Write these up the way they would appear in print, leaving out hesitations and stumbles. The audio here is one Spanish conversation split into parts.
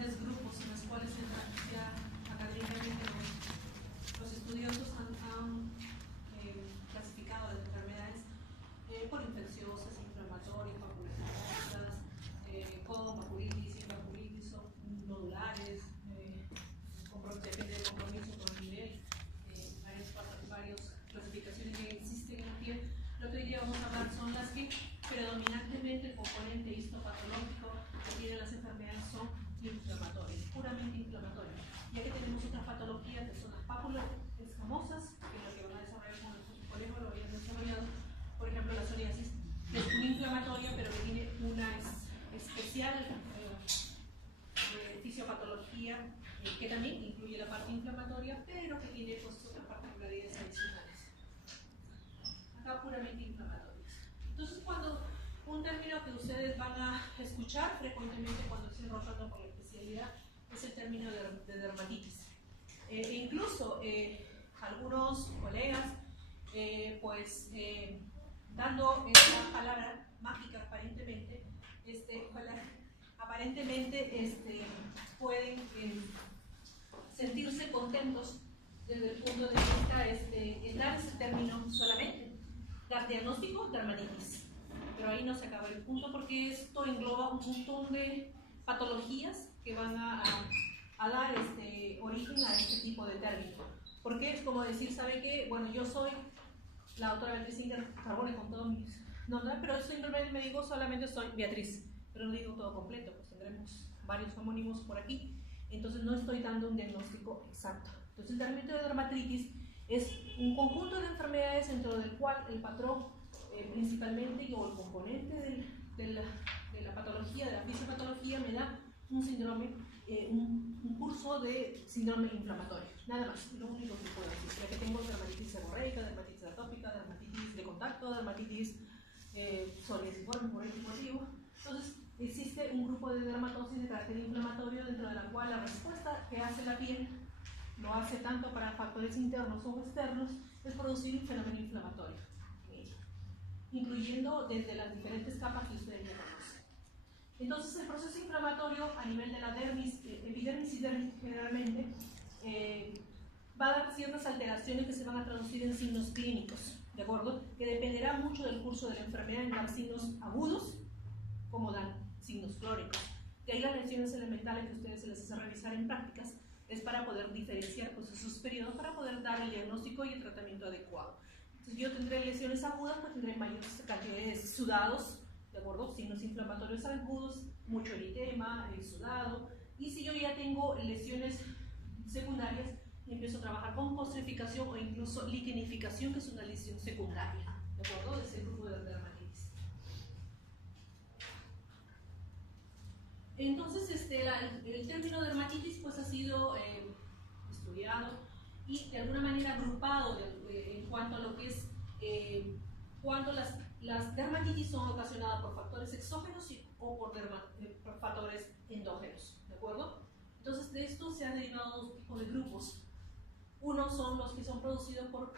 grandes grupos en los cuales ya académicamente los estudiosos han clasificado las enfermedades por infecciosas, inflamatorias, vaculinosas, con vaculitis, sin vaculitis, o nodulares, depende del compromiso con el nivel, varias clasificaciones que existen en la piel. Lo que hoy día vamos a hablar son las que predominantemente el componente histopatológico que tienen las enfermedades son inflamatorias, puramente inflamatorias, ya que tenemos otras patologías que son las pápulas escamosas, que es lo que van a desarrollar con el colegio, lo habían desarrollado, por ejemplo la psoriasis, que es una inflamatoria pero que tiene una especial fisiopatología que también incluye la parte inflamatoria, pero que tiene pues otras particularidades adicionales. Acá puramente inflamatorias. Entonces, cuando un término que ustedes van a escuchar frecuentemente cuando estén rotando por la especialidad es el término de dermatitis. Incluso algunos colegas, dando esta palabra mágica aparentemente, pueden sentirse contentos desde el punto de vista en dar ese término solamente, dar diagnóstico, dermatitis. Pero ahí no se acaba el punto porque esto engloba un montón de patologías que van a dar origen a este tipo de término. Porque es como decir, ¿sabe qué? Bueno, yo soy la doctora Beatriz Inger Carbone con todos mis nombres, pero simplemente me digo solamente soy Beatriz, pero no digo todo completo, pues tendremos varios homónimos por aquí, entonces no estoy dando un diagnóstico exacto. Entonces el término de dermatitis es un conjunto de enfermedades dentro del cual el patrón principalmente o el componente de la patología, de la fisiopatología me da un síndrome, un curso de síndrome inflamatorio, nada más, lo único que puedo decir, ya que tengo dermatitis seborreica, dermatitis atópica, dermatitis de contacto, dermatitis psoriasiforme por este motivo. Entonces existe un grupo de dermatosis de carácter inflamatorio dentro de la cual la respuesta que hace la piel lo hace tanto para factores internos o externos, es producir un fenómeno inflamatorio, incluyendo desde las diferentes capas que ustedes ya conocen. Entonces el proceso inflamatorio a nivel de la dermis, epidermis y dermis generalmente, va a dar ciertas alteraciones que se van a traducir en signos clínicos, ¿de acuerdo? Que dependerá mucho del curso de la enfermedad en dar signos agudos, como dan signos crónicos. De ahí las lesiones elementales que ustedes se les hace realizar en prácticas es para poder diferenciar pues, esos periodos, para poder dar el diagnóstico y el tratamiento adecuado. Entonces yo tendré lesiones agudas, pues tendré mayores cantidades sudados, ¿de acuerdo? Signos inflamatorios agudos, mucho eritema, sudado. Y si yo ya tengo lesiones secundarias, empiezo a trabajar con costrificación o incluso liquenificación, que es una lesión secundaria, ¿de acuerdo? Es el grupo de dermatitis. Entonces, el término dermatitis pues, ha sido estudiado y de alguna manera agrupado en cuanto a lo que es cuando las dermatitis son ocasionadas por factores exógenos o por factores endógenos, ¿de acuerdo? Entonces, de esto se han derivado dos tipos de grupos. Uno son los que son producidos por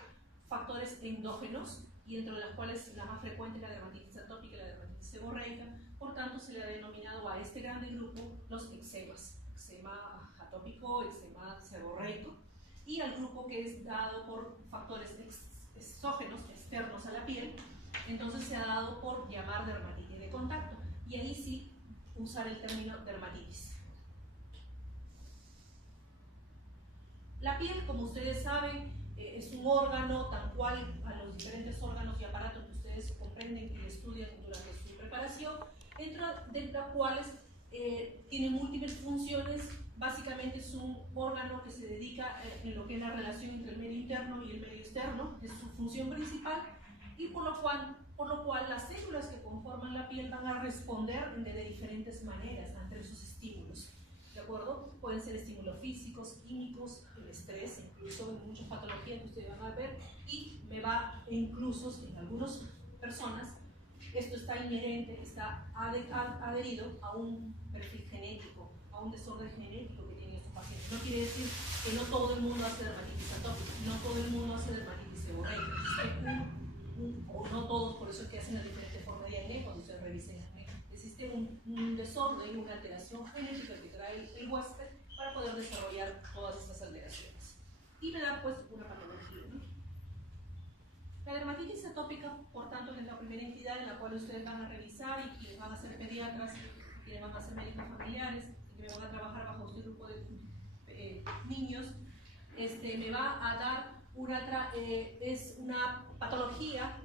factores endógenos, y entre las cuales la más frecuente es la dermatitis atópica y la dermatitis seborreica. Por tanto, se le ha denominado a este grande grupo los eczemas, eczema atópico, eczema seborreico, y al grupo que es dado por factores exógenos, externos a la piel, entonces se ha dado por llamar dermatitis de contacto, y ahí sí usar el término dermatitis. La piel, como ustedes saben, es un órgano tal cual a los diferentes órganos y aparatos que ustedes comprenden y estudian durante su preparación, dentro de las cuales tiene múltiples funciones. Básicamente es un órgano que se dedica en lo que es la relación entre el medio interno y el medio externo, es su función principal, y por lo cual las células que conforman la piel van a responder de diferentes maneras ante esos estímulos, ¿de acuerdo? Pueden ser estímulos físicos, químicos, el estrés, incluso en muchas patologías que ustedes van a ver, y incluso en algunas personas esto está inherente, está adherido a un perfil genético, a un desorden genético que tienen estos pacientes. No quiere decir que no todo el mundo hace dermatitis atópica, no todo el mundo hace dermatitis seborreica, o no todos, por eso es que hacen las diferentes formas de acné cuando ustedes revisen acné. Existe existe un desorden, una alteración genética que trae el huésped para poder desarrollar todas estas alteraciones. Y me da pues una patología, ¿no? La dermatitis atópica, por tanto, es la primera entidad en la cual ustedes van a revisar y quienes van a ser pediatras, quienes van a ser médicos familiares, y que van a trabajar bajo este grupo de niños, me va a dar es una patología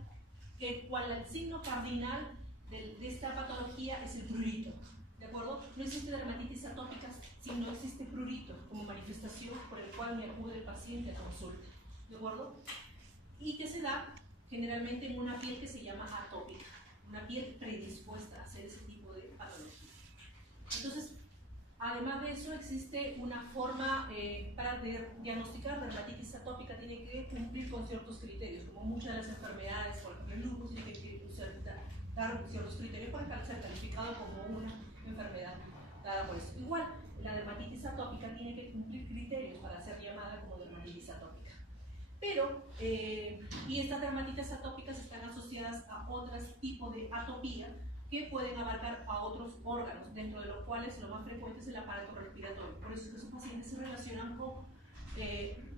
que cual el signo cardinal de esta patología es el prurito, ¿de acuerdo? No existe dermatitis atópica si no existe prurito como manifestación por el cual me acude el paciente a consulta, ¿de acuerdo? Y que se da generalmente en una piel que se llama atópica, una piel predispuesta a hacer ese tipo de patología. Entonces, además de eso, existe una forma para diagnosticar dermatitis atópica, tiene que cumplir con ciertos criterios, como muchas de las enfermedades, por ejemplo el lupus, tiene que dar ciertos criterios para ser calificado como una enfermedad dada por eso. Igual, la dermatitis atópica tiene que cumplir criterios para ser llamada como dermatitis atópica. Pero, y estas dermatitis atópicas están asociadas a otros tipos de atopía que pueden abarcar a otros órganos, dentro de los cuales lo más frecuente es el aparato respiratorio. Por eso es que esos pacientes se relacionan con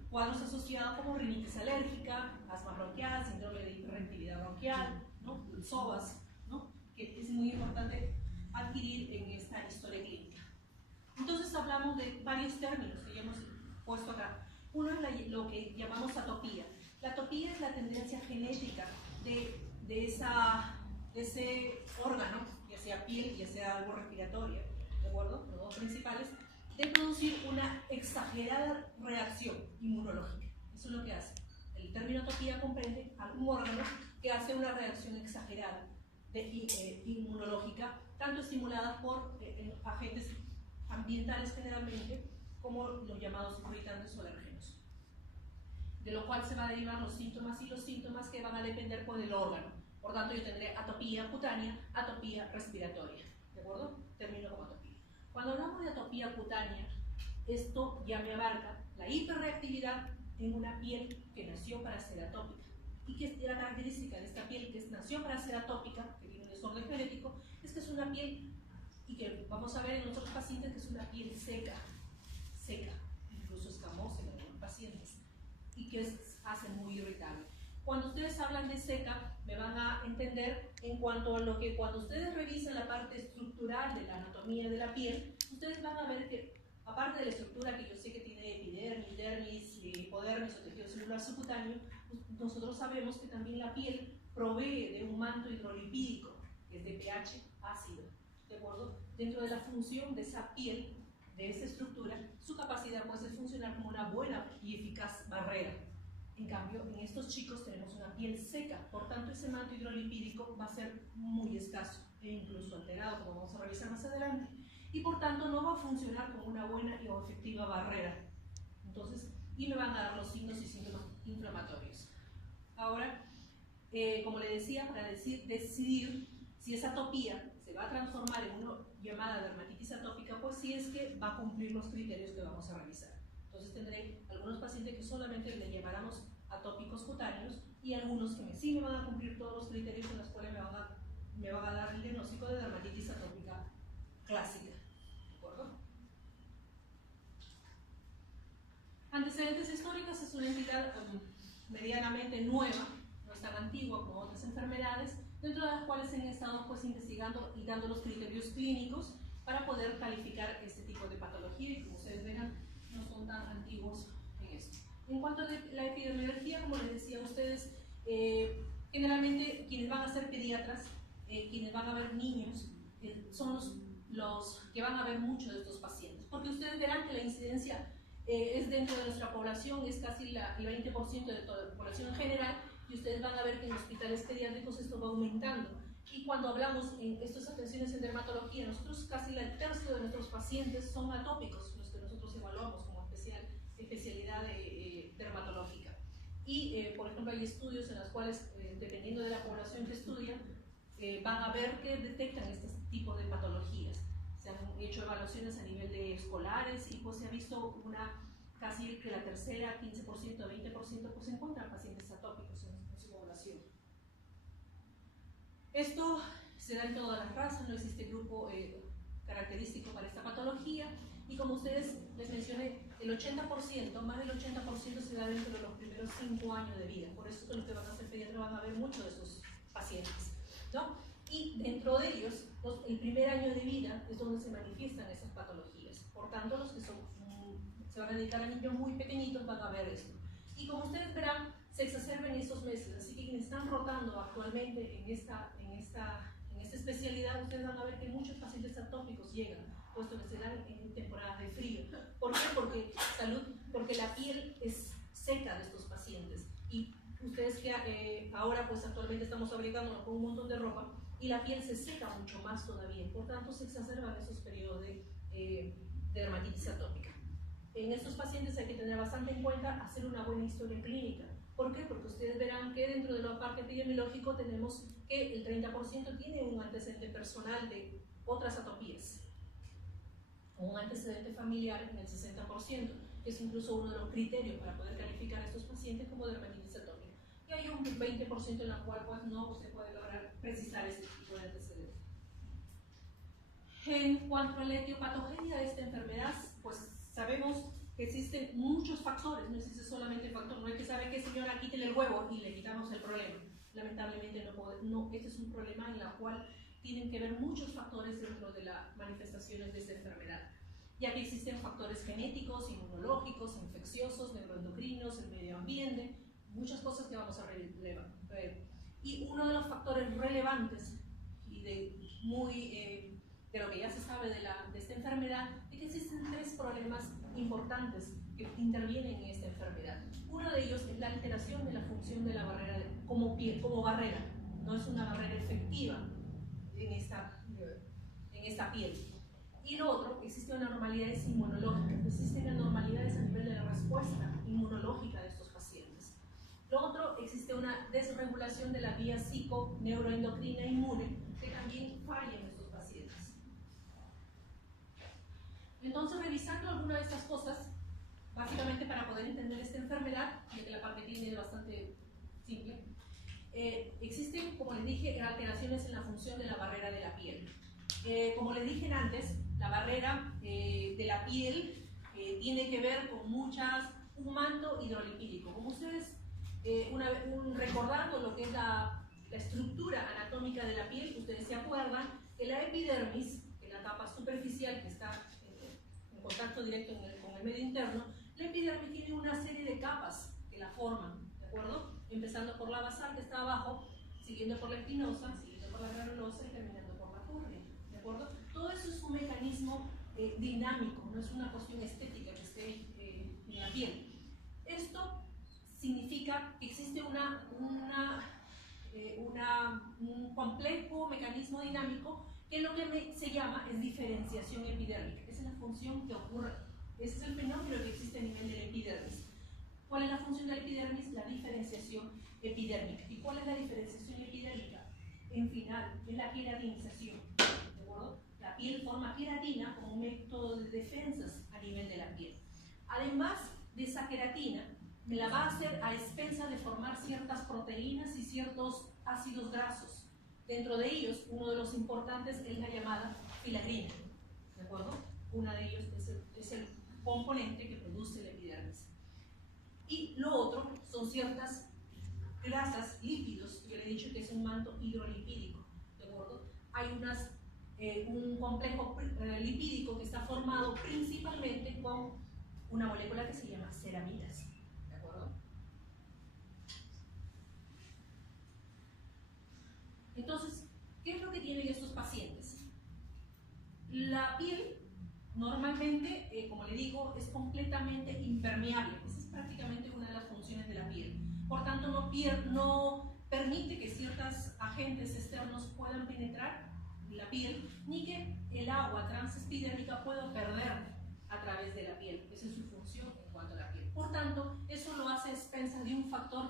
cuadros asociados como rinitis alérgica, asma bronquial, síndrome de hiperreactividad bronquial, ¿no? SOVAS, ¿no? Que es muy importante adquirir en esta historia clínica. Entonces hablamos de varios términos que ya hemos puesto acá. Uno es lo que llamamos atopía. La atopía es la tendencia genética de ese órgano, ya sea piel, ya sea algo respiratorio, ¿de acuerdo? Los dos principales, de producir una exagerada reacción inmunológica. Eso es lo que hace. El término atopía comprende algún órgano que hace una reacción exagerada inmunológica, tanto estimulada por agentes ambientales generalmente, como los llamados irritantes o alérgenos. De lo cual se van a derivar los síntomas, y los síntomas que van a depender por el órgano. Por tanto, yo tendré atopía cutánea, atopía respiratoria, ¿de acuerdo? Termino con atopía. Cuando hablamos de atopía cutánea, esto ya me abarca la hiperreactividad en una piel que nació para ser atópica. Y que la característica de esta piel que nació para ser atópica, que tiene un desorden genético, es que es una piel, y que vamos a ver en otros pacientes, que es una piel seca, incluso escamosa en algunos pacientes, y que hace muy irritable. Cuando ustedes hablan de seca, me van a entender en cuanto a lo que cuando ustedes revisan la parte estructural de la anatomía de la piel, ustedes van a ver que, aparte de la estructura que yo sé que tiene epidermis, dermis, hipodermis o tejido celular subcutáneo, nosotros sabemos que también la piel provee de un manto hidrolipídico, que es de pH ácido, ¿de acuerdo? Dentro de la función de esa piel, de esa estructura, su capacidad puede funcionar como una buena y eficaz barrera. En cambio, en estos chicos tenemos una piel seca, por tanto ese manto hidrolipídico va a ser muy escaso e incluso alterado, como vamos a revisar más adelante, y por tanto no va a funcionar como una buena y efectiva barrera. Entonces, y me van a dar los signos y síntomas inflamatorios. Ahora, como le decía, para decidir si esa atopía se va a transformar en una llamada dermatitis atópica, pues sí es que va a cumplir los criterios que vamos a revisar. Entonces tendré algunos pacientes que solamente le llamaremos atópicos cutáneos y algunos que sí me van a cumplir todos los criterios en los cuales me van a dar el diagnóstico de dermatitis atópica clásica. ¿De acuerdo? Antecedentes históricos es una entidad medianamente nueva, no es tan antigua como otras enfermedades, dentro de las cuales se han estado pues investigando y dando los criterios clínicos para poder calificar este tipo de patología, y como ustedes verán, no son tan antiguos en esto. En cuanto a la epidemiología, como les decía a ustedes, generalmente quienes van a ser pediatras, quienes van a ver niños, son los que van a ver muchos de estos pacientes, porque ustedes verán que la incidencia es dentro de nuestra población, es casi el 20% de toda la población en general, y ustedes van a ver que en hospitales pediátricos esto va aumentando. Y cuando hablamos en estas atenciones en dermatología, nosotros casi el tercio de nuestros pacientes son atópicos, los que nosotros evaluamos como especialidad dermatológica. Y, por ejemplo, hay estudios en los cuales, dependiendo de la población que estudian, van a ver que detectan este tipo de patologías. Se han hecho evaluaciones a nivel de escolares y pues se ha visto casi que la tercera, 15%, 20%, pues se encuentran pacientes atópicos en su población. Esto se da en todas las razas, no existe grupo característico para esta patología, y como ustedes les mencioné, el 80%, más del 80% se da dentro de los primeros 5 años de vida. Por eso es que los que van a ser pediatras van a ver muchos de estos pacientes, ¿no? Y dentro de ellos, el primer año de vida es donde se manifiestan esas patologías. Por tanto, los que se van a dedicar a niños muy pequeñitos van a ver esto. Y como ustedes verán, se exacerba en estos meses. Así que quienes están rotando actualmente en esta especialidad, ustedes van a ver que muchos pacientes atópicos llegan, puesto que se dan en temporadas de frío. ¿Por qué? Porque la piel es seca de estos pacientes. Y ustedes que ahora pues actualmente estamos fabricándonos con un montón de ropa, y la piel se seca mucho más todavía, por tanto se exacerban esos periodos de dermatitis atópica. En estos pacientes hay que tener bastante en cuenta hacer una buena historia clínica. ¿Por qué? Porque ustedes verán que dentro de la parte epidemiológica tenemos que el 30% tiene un antecedente personal de otras atopías, un antecedente familiar en el 60%, que es incluso uno de los criterios para poder calificar a estos pacientes como dermatitis atópica. Y hay un 20% en la cual pues, no se puede lograr precisar ese tipo de antecedentes. En cuanto a la etiopatogenia de esta enfermedad, pues sabemos que existen muchos factores, no existe solamente el factor, no es que sabe que señora quítele el huevo y le quitamos el problema. Lamentablemente no, este es un problema en el cual tienen que ver muchos factores dentro de las manifestaciones de esta enfermedad, ya que existen factores genéticos, inmunológicos, infecciosos, neuroendocrinos, el medio ambiente, muchas cosas que vamos a ver. Y uno de los factores relevantes y de lo que ya se sabe de esta enfermedad es que existen 3 problemas importantes que intervienen en esta enfermedad. Uno de ellos es la alteración de la función de la barrera como barrera, no es una barrera efectiva en esta piel. Y lo otro, existen anormalidades inmunológicas, existen anormalidades a nivel de la respuesta inmunológica de estos pacientes. Lo otro, existe una desregulación de la vía psico-neuroendocrina inmune que también falla en estos pacientes. Entonces, revisando alguna de estas cosas, básicamente para poder entender esta enfermedad, ya que la parte clínica es bastante simple, existen, como les dije, alteraciones en la función de la barrera de la piel. Como les dije antes, la barrera de la piel tiene que ver con un manto hidrolipídico. Como ustedes, recordando lo que es la estructura anatómica de la piel, ustedes se acuerdan que la epidermis, que es la capa superficial que está en contacto directo con el medio interno, la epidermis tiene una serie de capas que la forman, ¿de acuerdo? Empezando por la basal que está abajo, siguiendo por la espinosa, siguiendo por la granulosa y terminando por la fúrrea, ¿de acuerdo? Todo eso es un mecanismo dinámico, no es una cuestión estética que esté en la piel. Esto significa que existe un complejo mecanismo dinámico que lo que se llama es diferenciación epidérmica. Esa es la función que ocurre, ese es el fenómeno que existe a nivel de la epidermis. ¿Cuál es la función de la epidermis? La diferenciación epidérmica. ¿Y cuál es la diferenciación epidérmica? En final, es la queratinización, ¿de acuerdo? La piel forma queratina como un método de defensas a nivel de la piel. Además de esa queratina, me la va a hacer a expensas de formar ciertas proteínas y ciertos ácidos grasos. Dentro de ellos, uno de los importantes es la llamada filagrina, ¿de acuerdo? Uno de ellos es el componente que produce la epidermis. Y lo otro son ciertas grasas, lípidos, yo le he dicho que es un manto hidrolipídico, ¿de acuerdo? Hay un complejo lipídico que está formado principalmente con una molécula que se llama ceramidas, ¿de acuerdo? Entonces, ¿qué es lo que tienen estos pacientes? La piel normalmente, como le digo, es completamente impermeable. Esa es prácticamente una de las funciones de la piel. Por tanto, no permite que ciertos agentes externos puedan penetrar la piel, ni que el agua transepidérmica pueda perder a través de la piel. Esa es su función en cuanto a la piel. Por tanto, eso lo hace a expensas de un factor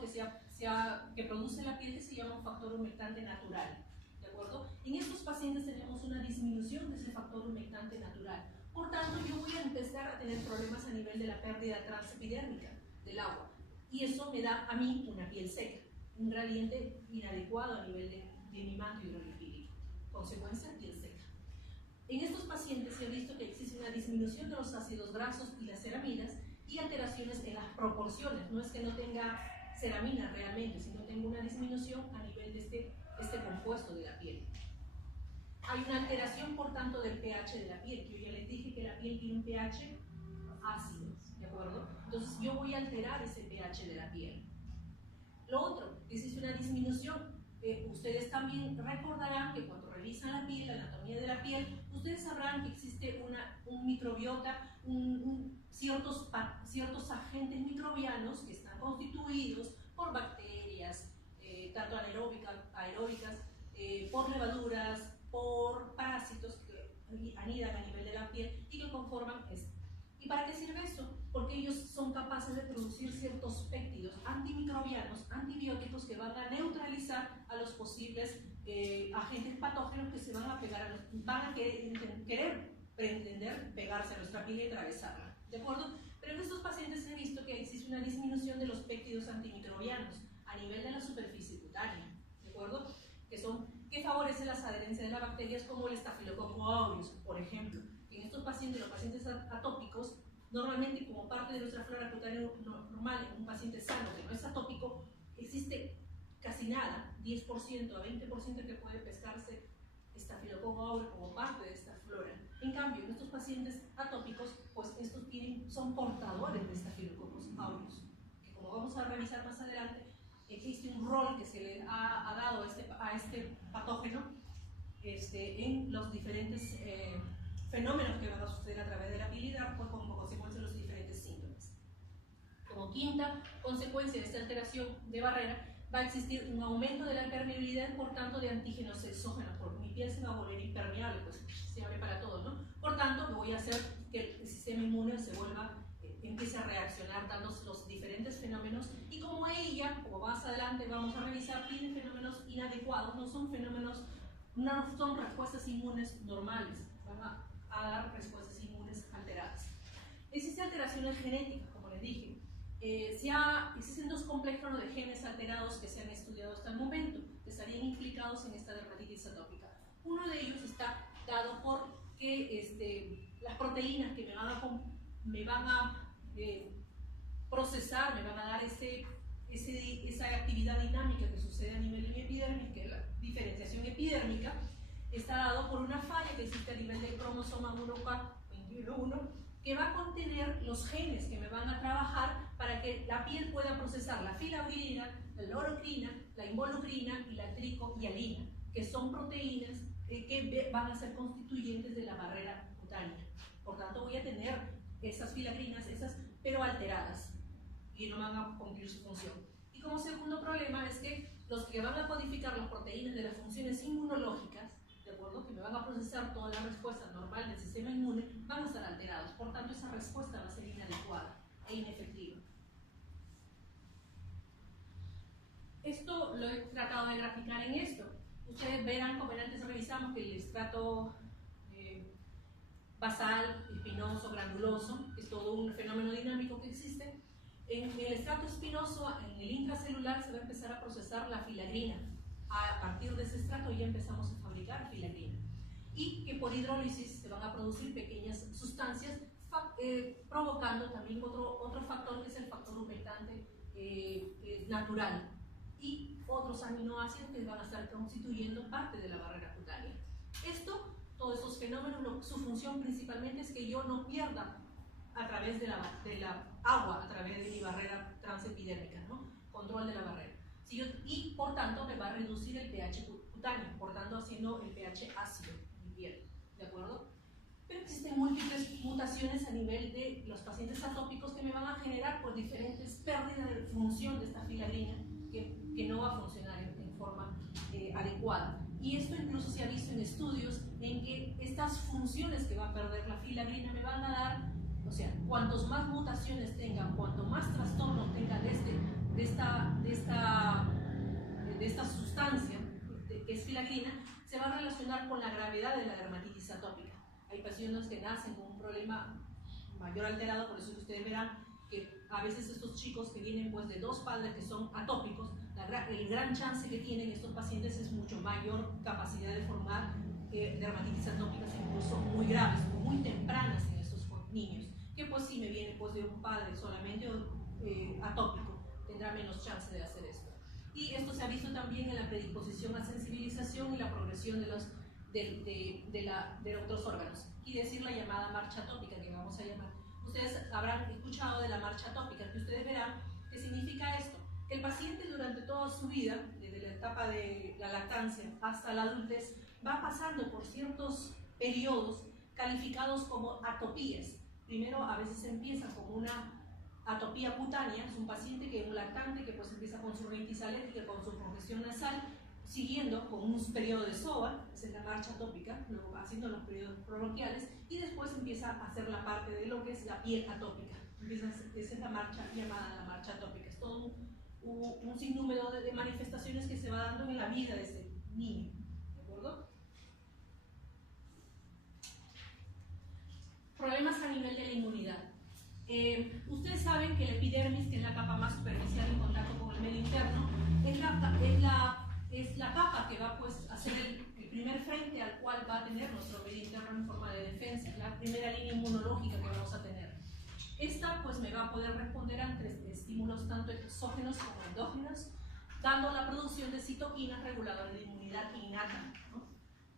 que produce la piel que se llama un factor humectante natural. ¿De acuerdo? En estos pacientes tenemos una disminución de ese factor humectante natural. Por tanto, yo voy a empezar a tener problemas a nivel de la pérdida transepidérmica del agua. Y eso me da a mí una piel seca, un gradiente inadecuado a nivel de mi manto hidrolipídico. consecuencia, piel seca. En estos pacientes se ha visto que existe una disminución de los ácidos grasos y las ceramidas y alteraciones en las proporciones. No es que no tenga ceramina realmente, sino tenga una disminución a nivel de este compuesto de la piel. Hay una alteración, por tanto, del pH de la piel, que yo ya les dije que la piel tiene un pH ácido, ¿de acuerdo? Entonces yo voy a alterar ese pH de la piel. Lo otro, existe una disminución. Ustedes también recordarán que cuando revisan la piel, la anatomía de la piel, ustedes sabrán que existe un microbiota, ciertos agentes microbianos que están constituidos por bacterias, tanto aeróbicas, por levaduras, por parásitos que anidan a nivel de la piel y que conforman esto. ¿Y para qué sirve esto? Porque ellos son capaces de producir ciertos péptidos antimicrobianos, antibióticos que van a neutralizar a los posibles agentes patógenos que se van a pegar, van a querer pretender pegarse a nuestra piel y atravesarla, ¿de acuerdo? Pero en estos pacientes se ha visto que existe una disminución de los péptidos antimicrobianos a nivel de la superficie cutánea, ¿de acuerdo? Que favorecen las adherencias de las bacterias como el Staphylococcus aureus, por ejemplo. En estos pacientes, los pacientes atópicos, normalmente como parte de nuestra flora cutánea normal, en un paciente sano que no es atópico, existe casi nada, 10% a 20% que puede pescarse Staphylococcus aureus como parte de esta flora. En cambio, en estos pacientes atópicos, pues estos son portadores de Staphylococcus aureus, que como vamos a revisar más adelante, existe un rol que se le ha dado a este patógeno en los diferentes fenómenos que van a suceder a través de la piel y dar como consecuencia los diferentes síntomas. Como quinta consecuencia de esta alteración de barrera, va a existir un aumento de la permeabilidad, por tanto, de antígenos exógenos, porque mi piel se va a volver impermeable, pues se abre para todo, ¿no? Por tanto, voy a hacer que el sistema inmune se vuelva, empiece a reaccionar dando los diferentes fenómenos, y como ella, como más adelante vamos a revisar, tiene fenómenos inadecuados, no son respuestas inmunes normales, van a dar respuestas inmunes alteradas. Existen alteraciones genéticas, como les dije. Existen dos complejos de genes alterados que se han estudiado hasta el momento, que estarían implicados en esta dermatitis atópica. Uno de ellos está dado por que las proteínas que me van a procesar, me van a dar esa actividad dinámica que sucede a nivel epidérmico, que es la diferenciación epidérmica, está dado por una falla que existe a nivel del cromosoma 1K21, que va a contener los genes que me van a trabajar para que la piel pueda procesar la filagrina, la lorocrina, la involucrina y la tricohialina, que son proteínas que van a ser constituyentes de la barrera cutánea. Por tanto, voy a tener esas filagrinas, pero alteradas, y no van a cumplir su función. Y como segundo problema es que los que van a codificar las proteínas de las funciones inmunológicas, ¿de acuerdo?, que me van a procesar toda la respuesta normal del sistema inmune, van a estar alterados. Por tanto, esa respuesta va a ser inadecuada e inefectiva. Esto lo he tratado de graficar en esto. Ustedes verán, como antes revisamos, que el estrato basal, espinoso, granuloso, es todo un fenómeno dinámico que existe. En el estrato espinoso, en el intracelular, se va a empezar a procesar la filagrina. A partir de ese estrato ya empezamos a fabricar filagrina. Y que por hidrólisis se van a producir pequeñas sustancias, provocando también otro factor, que es el factor humectante natural, y otros aminoácidos que van a estar constituyendo parte de la barrera cutánea. Todos estos fenómenos, su función principalmente es que yo no pierda a través de la agua, a través de mi barrera transepidérmica, ¿no? Control de la barrera. Y por tanto me va a reducir el pH cutáneo, por tanto haciendo el pH ácido en mi piel, ¿de acuerdo? Pero existen múltiples mutaciones a nivel de los pacientes atópicos que me van a generar por diferentes pérdidas de función de esta filagrina que no va a funcionar en forma adecuada. Y esto incluso se ha visto en estudios en que estas funciones que va a perder la filagrina me van a dar, o sea, cuantos más mutaciones tengan, cuanto más trastornos tenga de esta sustancia que es filagrina, se va a relacionar con la gravedad de la dermatitis atópica. Hay pacientes que nacen con un problema mayor alterado, por eso que ustedes verán que a veces estos chicos que vienen pues de dos padres que son atópicos, el gran chance que tienen estos pacientes es mucho mayor capacidad de formar dermatitis atópicas incluso muy graves o muy tempranas en estos niños, que pues si me viene pues de un padre solamente atópico, tendrá menos chance de hacer esto. Y esto se ha visto también en la predisposición a sensibilización y la progresión de otros órganos. Quiere decir la llamada marcha atópica, que vamos a llamar. Ustedes habrán escuchado de la marcha atópica, que ustedes verán qué significa esto. Que el paciente durante toda su vida, desde la etapa de la lactancia hasta la adultez, va pasando por ciertos periodos calificados como atopías. Primero a veces empieza como una atopía cutánea, es un paciente que es un lactante que pues empieza con su rinitis alérgica, con su congestión nasal, siguiendo con un periodo de SOA, esa es la marcha atópica, luego haciendo los periodos bronquiales, y después empieza a hacer la parte de lo que es la piel atópica. Esa es la marcha llamada la marcha atópica. Es todo un sinnúmero de manifestaciones que se va dando en la vida de ese niño. ¿De acuerdo? Problemas a nivel de la inmunidad. Ustedes saben que la epidermis, que es la capa más superficial en contacto con el medio interno, es la capa que va pues, a ser el primer frente al cual va a tener nuestro medio interno en forma de defensa, la primera línea inmunológica que vamos a tener. Esta pues me va a poder responder ante estímulos tanto exógenos como endógenos, dando la producción de citoquinas reguladoras de inmunidad innata, ¿no?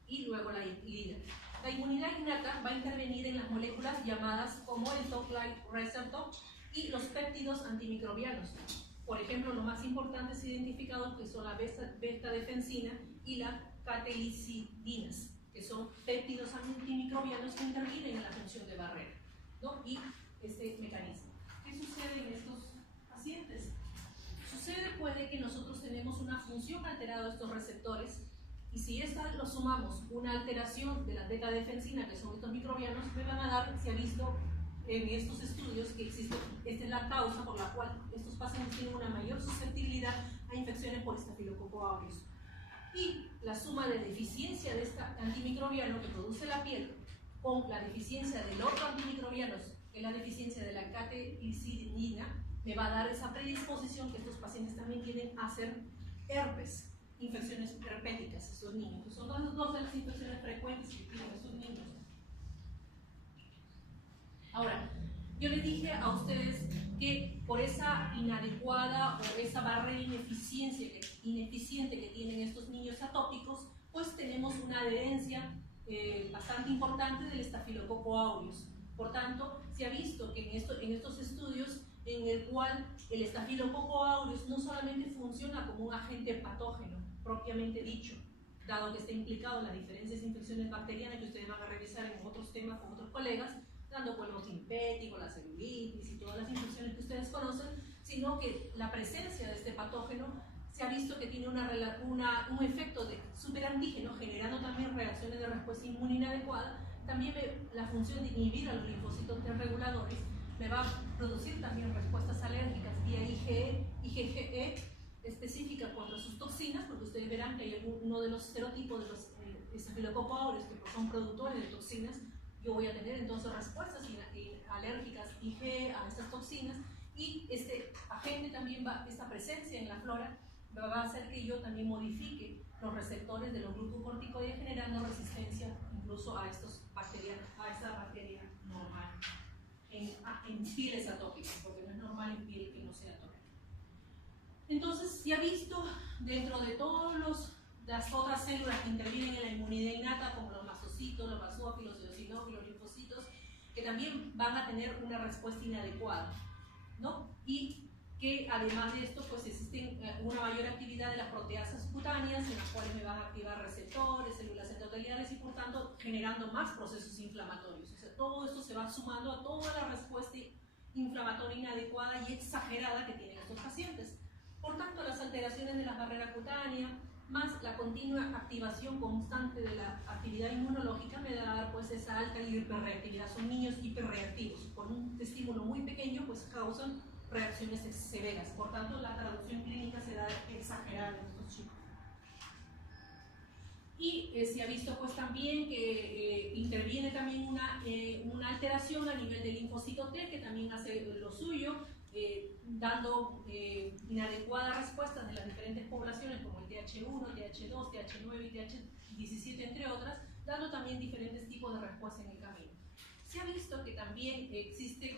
Y luego la híbrida. La inmunidad innata va a intervenir en las moléculas llamadas como el Toll-like receptor y los péptidos antimicrobianos. Por ejemplo, los más importantes identificados que son la beta-defensina y la catequicidinas, que son péptidos antimicrobianos que intervienen en la función de barrera, ¿no? Y este mecanismo. ¿Qué sucede en estos pacientes? Sucede puede que nosotros tenemos una función alterada de estos receptores, y si esta lo sumamos una alteración de la beta-defensina, que son estos microbianos, me van a dar, se ha visto en estos estudios que existe, esta es la causa por la cual estos pacientes tienen una mayor susceptibilidad a infecciones por Staphylococcus aureus. Y la suma de deficiencia de este antimicrobiano que produce la piel con la deficiencia del otro antimicrobiano, que es la deficiencia de la catequicidinas, me va a dar esa predisposición que estos pacientes también tienen a hacer herpes, infecciones herpéticas, estos niños. Son dos de las infecciones frecuentes que tienen estos niños. Ahora, yo les dije a ustedes que por esa inadecuada o esa barrera ineficiente que tienen estos niños atópicos, pues tenemos una adherencia bastante importante del Staphylococcus aureus. Por tanto, se ha visto que en estos estudios en el cual el Staphylococcus aureus no solamente funciona como un agente patógeno propiamente dicho, dado que está implicado en las diferentes infecciones bacterianas que ustedes van a revisar en otros temas con otros colegas, dando polvo simpético, la celulitis y todas las infecciones que ustedes conocen, sino que la presencia de este patógeno se ha visto que tiene un efecto de superantígeno, generando también reacciones de respuesta inmune inadecuada. También la función de inhibir a los linfocitos T reguladores me va a producir también respuestas alérgicas vía IgE, IgE específica contra sus toxinas, porque ustedes verán que hay uno de los serotipos de los Staphylococcus aureus que son productores de toxinas. Yo voy a tener entonces respuestas alérgicas IgE a estas toxinas, y este agente también esta presencia en la flora va a hacer que yo también modifique los receptores de los glucocorticoides, generando resistencia incluso a esta bacteria normal en pieles atópicas, porque no es normal en piel que no sea atópica. Entonces, se ha visto dentro de todas las otras células que intervienen en la inmunidad innata, como los masocitos, los basófilos, los eosinófilos, los linfocitos, que también van a tener una respuesta inadecuada, ¿no? Y que además de esto, pues existe una mayor actividad de las proteasas cutáneas, en las cuales me van a activar receptores, células endoteliales, y por tanto generando más procesos inflamatorios. O sea, todo esto se va sumando a toda la respuesta inflamatoria inadecuada y exagerada que tienen estos pacientes. Por tanto, las alteraciones de la barrera cutánea, más la continua activación constante de la actividad inmunológica, me da a dar pues esa alta hiperreactividad. Son niños hiperreactivos. Con un estímulo muy pequeño, pues causan reacciones severas. Por tanto, la traducción clínica se da exagerada en estos chicos. Y se ha visto pues también que interviene también una alteración a nivel del linfocito T, que también hace lo suyo, dando inadecuadas respuestas de las diferentes poblaciones como el TH1, TH2, TH9 y TH17, entre otras, dando también diferentes tipos de respuestas en el camino. Se ha visto que también existe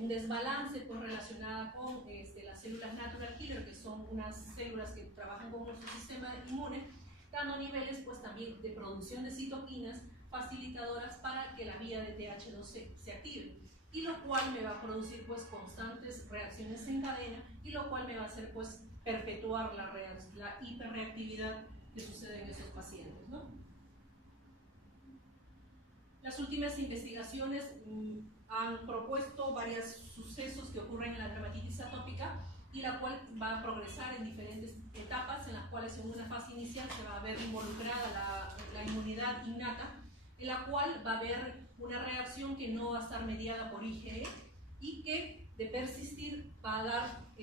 un desbalance pues, relacionado con las células natural killer, que son unas células que trabajan con nuestro sistema inmune, dando niveles pues, también de producción de citoquinas facilitadoras para que la vía de TH2 se active, y lo cual me va a producir pues, constantes reacciones en cadena, y lo cual me va a hacer pues, perpetuar la hiperreactividad que sucede en esos pacientes, ¿no? Las últimas investigaciones han propuesto varios sucesos que ocurren en la dermatitis atópica, y la cual va a progresar en diferentes etapas, en las cuales en una fase inicial se va a ver involucrada la inmunidad innata, en la cual va a haber una reacción que no va a estar mediada por IgE, y que de persistir va a dar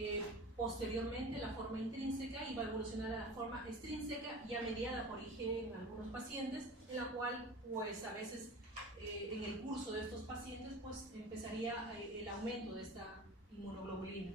posteriormente la forma intrínseca, y va a evolucionar a la forma extrínseca ya mediada por IgE en algunos pacientes, en la cual pues a veces en el curso de estos pacientes pues empezaría el aumento de esta inmunoglobulina.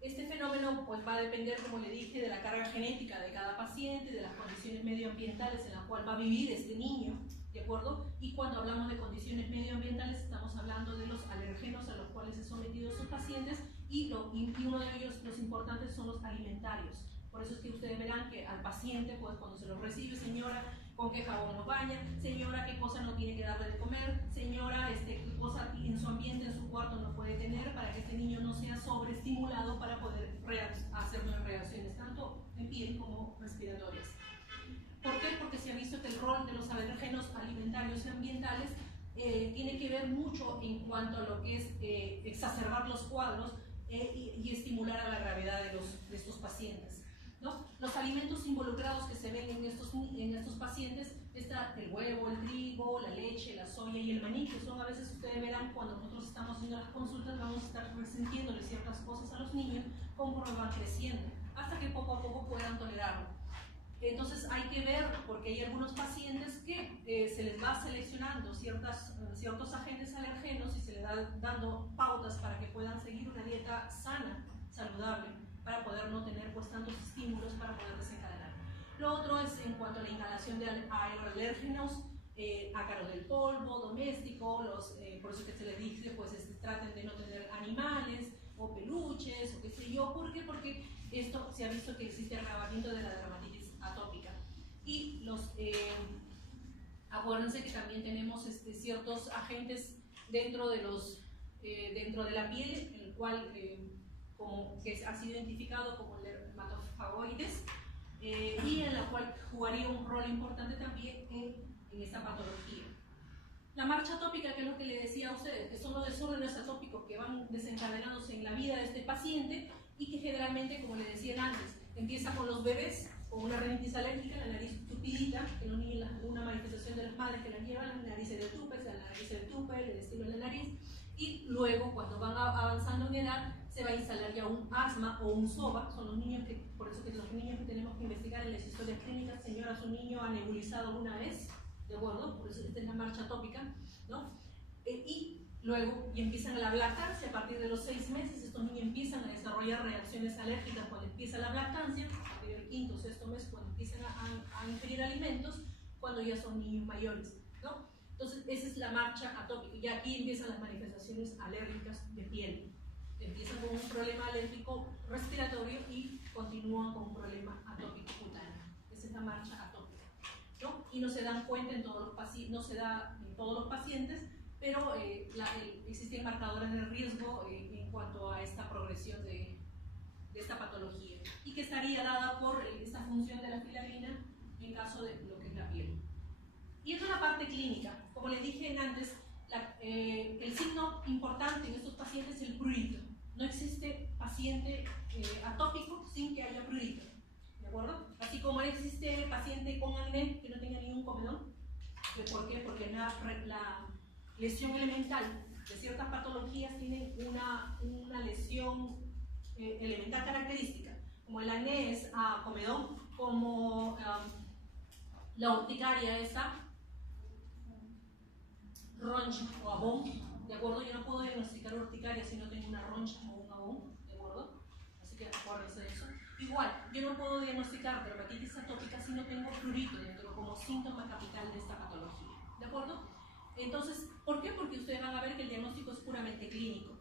Este fenómeno pues, va a depender, como le dije, de la carga genética de cada paciente, de las condiciones medioambientales en las cuales va a vivir este niño, ¿de acuerdo? Y cuando hablamos de condiciones medioambientales estamos hablando de los alergenos a los cuales se sometidos estos pacientes, y uno de ellos, los importantes, son los alimentarios. Por eso es que ustedes verán que al paciente, pues cuando se lo recibe, señora, ¿con qué jabón lo baña? Señora, ¿qué cosa no tiene que darle de comer? Señora, ¿qué cosa en su ambiente, en su cuarto no puede tener para que este niño no sea sobreestimulado para poder hacer unas reacciones tanto en piel como respiratorias? ¿Por qué? Porque se ha visto que el rol de los alergenos alimentarios y ambientales tiene que ver mucho en cuanto a lo que es exacerbar los cuadros y estimular a la gravedad de estos pacientes, ¿no? Los alimentos involucrados que se ven en estos pacientes está el huevo, el trigo, la leche, la soya y el maní, que son a veces, ustedes verán, cuando nosotros estamos haciendo las consultas, vamos a estar resintiéndole ciertas cosas a los niños conforme van creciendo, hasta que poco a poco puedan tolerarlo. Entonces hay que ver, porque hay algunos pacientes que se les va seleccionando ciertos agentes alergenos y se les da dando pautas para que puedan seguir una dieta sana, saludable, para poder no tener pues tantos estímulos para poder desencadenar. Lo otro es en cuanto a la inhalación de aeroalérgenos, ácaro del polvo, doméstico, por eso que se les dice pues traten de no tener animales o peluches o qué sé yo. ¿Por qué? Porque esto se ha visto que existe agravamiento de la dermatitis atópica. Y acuérdense que también tenemos ciertos agentes dentro de la piel, el cual que ha sido identificado como el dermatofagoides, y en la cual jugaría un rol importante también en esta patología. La marcha atópica, que es lo que le decía a ustedes, que son los desórdenes atópicos que van desencadenándose en la vida de este paciente, y que generalmente, como le decía antes, empieza con los bebés, con una rinitis alérgica, la nariz tupidita, que los niños, una manifestación de las madres que la llevan, la nariz de tupes, la nariz de tupe, el estilo de la nariz, y luego cuando van avanzando en edad se va a instalar ya un asma o un SOVA. Son los niños que, por eso que los niños que tenemos que investigar en las historias clínicas, señora, su niño ha nebulizado alguna vez, ¿de acuerdo? Por eso esta es la marcha atópica, ¿no? Y luego empiezan a lactarse a partir de los 6 meses. Estos niños empiezan a desarrollar reacciones alérgicas cuando empieza la lactancia, a partir del 5º o 6º mes, cuando empiezan a ingerir alimentos, cuando ya son niños mayores, ¿no? Entonces esa es la marcha atópica, y aquí empiezan las manifestaciones alérgicas de piel. Empiezan con un problema alérgico respiratorio y continúan con un problema atópico cutáneo. Esa es la marcha atópica, ¿no? Y no se dan cuenta en todos los pacientes, no se da en todos los pacientes, pero existen marcadores de riesgo en cuanto a esta progresión de esta patología, y que estaría dada por esta función de la filagrina en caso de lo que es la piel. Y esta es la parte clínica. Como les dije antes, el signo importante en estos pacientes es el prurito. No existe paciente atópico sin que haya prurito, ¿de acuerdo? Así como no existe paciente con acné que no tenga ningún comedón. ¿Por qué? Porque la lesión elemental de ciertas patologías tiene una lesión elemental característica. Como el acné es comedón, como la urticaria es roncha o abón, ¿de acuerdo? Yo no puedo diagnosticar urticaria si no tengo una roncha o un abón, ¿de acuerdo? Así que acuérdense de eso. Igual, yo no puedo diagnosticar dermatitis atópica si no tengo prurito dentro como síntoma capital de esta patología, ¿de acuerdo? Entonces, ¿por qué? Porque ustedes van a ver que el diagnóstico es puramente clínico.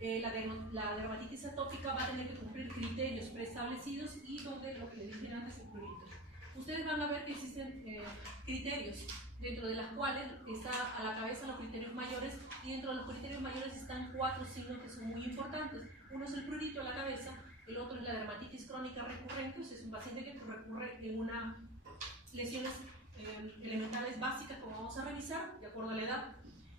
La dermatitis atópica va a tener que cumplir criterios preestablecidos y donde lo que les dije antes es el prurito. Ustedes van a ver que existen criterios, dentro de las cuales está a la cabeza los criterios mayores, y dentro de los criterios mayores están 4 signos que son muy importantes. Uno es el prurito a la cabeza, el otro es la dermatitis crónica recurrente, o sea, es un paciente que recurre en una lesiones elementales básicas, como vamos a revisar, de acuerdo a la edad,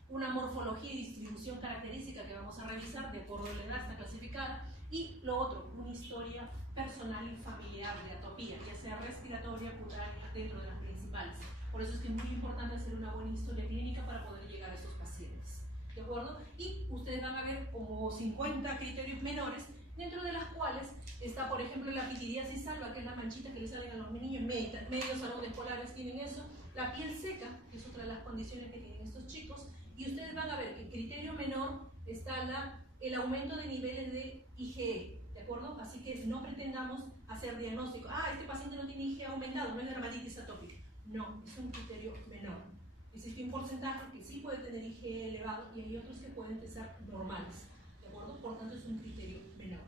una morfología y distribución característica que vamos a revisar, de acuerdo a la edad está clasificada, y lo otro, una historia personal y familiar de atopía, ya sea respiratoria, cutánea, dentro de las principales. Por eso es que es muy importante hacer una buena historia clínica para poder llegar a esos pacientes, ¿de acuerdo? Y ustedes van a ver como 50 criterios menores, dentro de las cuales está, por ejemplo, la pitidiasis alba, que es la manchita que le salen a los niños medios salones escolares, tienen eso, la piel seca, que es otra de las condiciones que tienen estos chicos, y ustedes van a ver que el criterio menor está el aumento de niveles de IgE, ¿de acuerdo? Así que no pretendamos hacer diagnóstico, este paciente no tiene IgE aumentado, no es dermatitis atópica. No, es un criterio menor. Existe un porcentaje que sí puede tener IgE elevado y hay otros que pueden ser normales, ¿de acuerdo? Por tanto, es un criterio menor.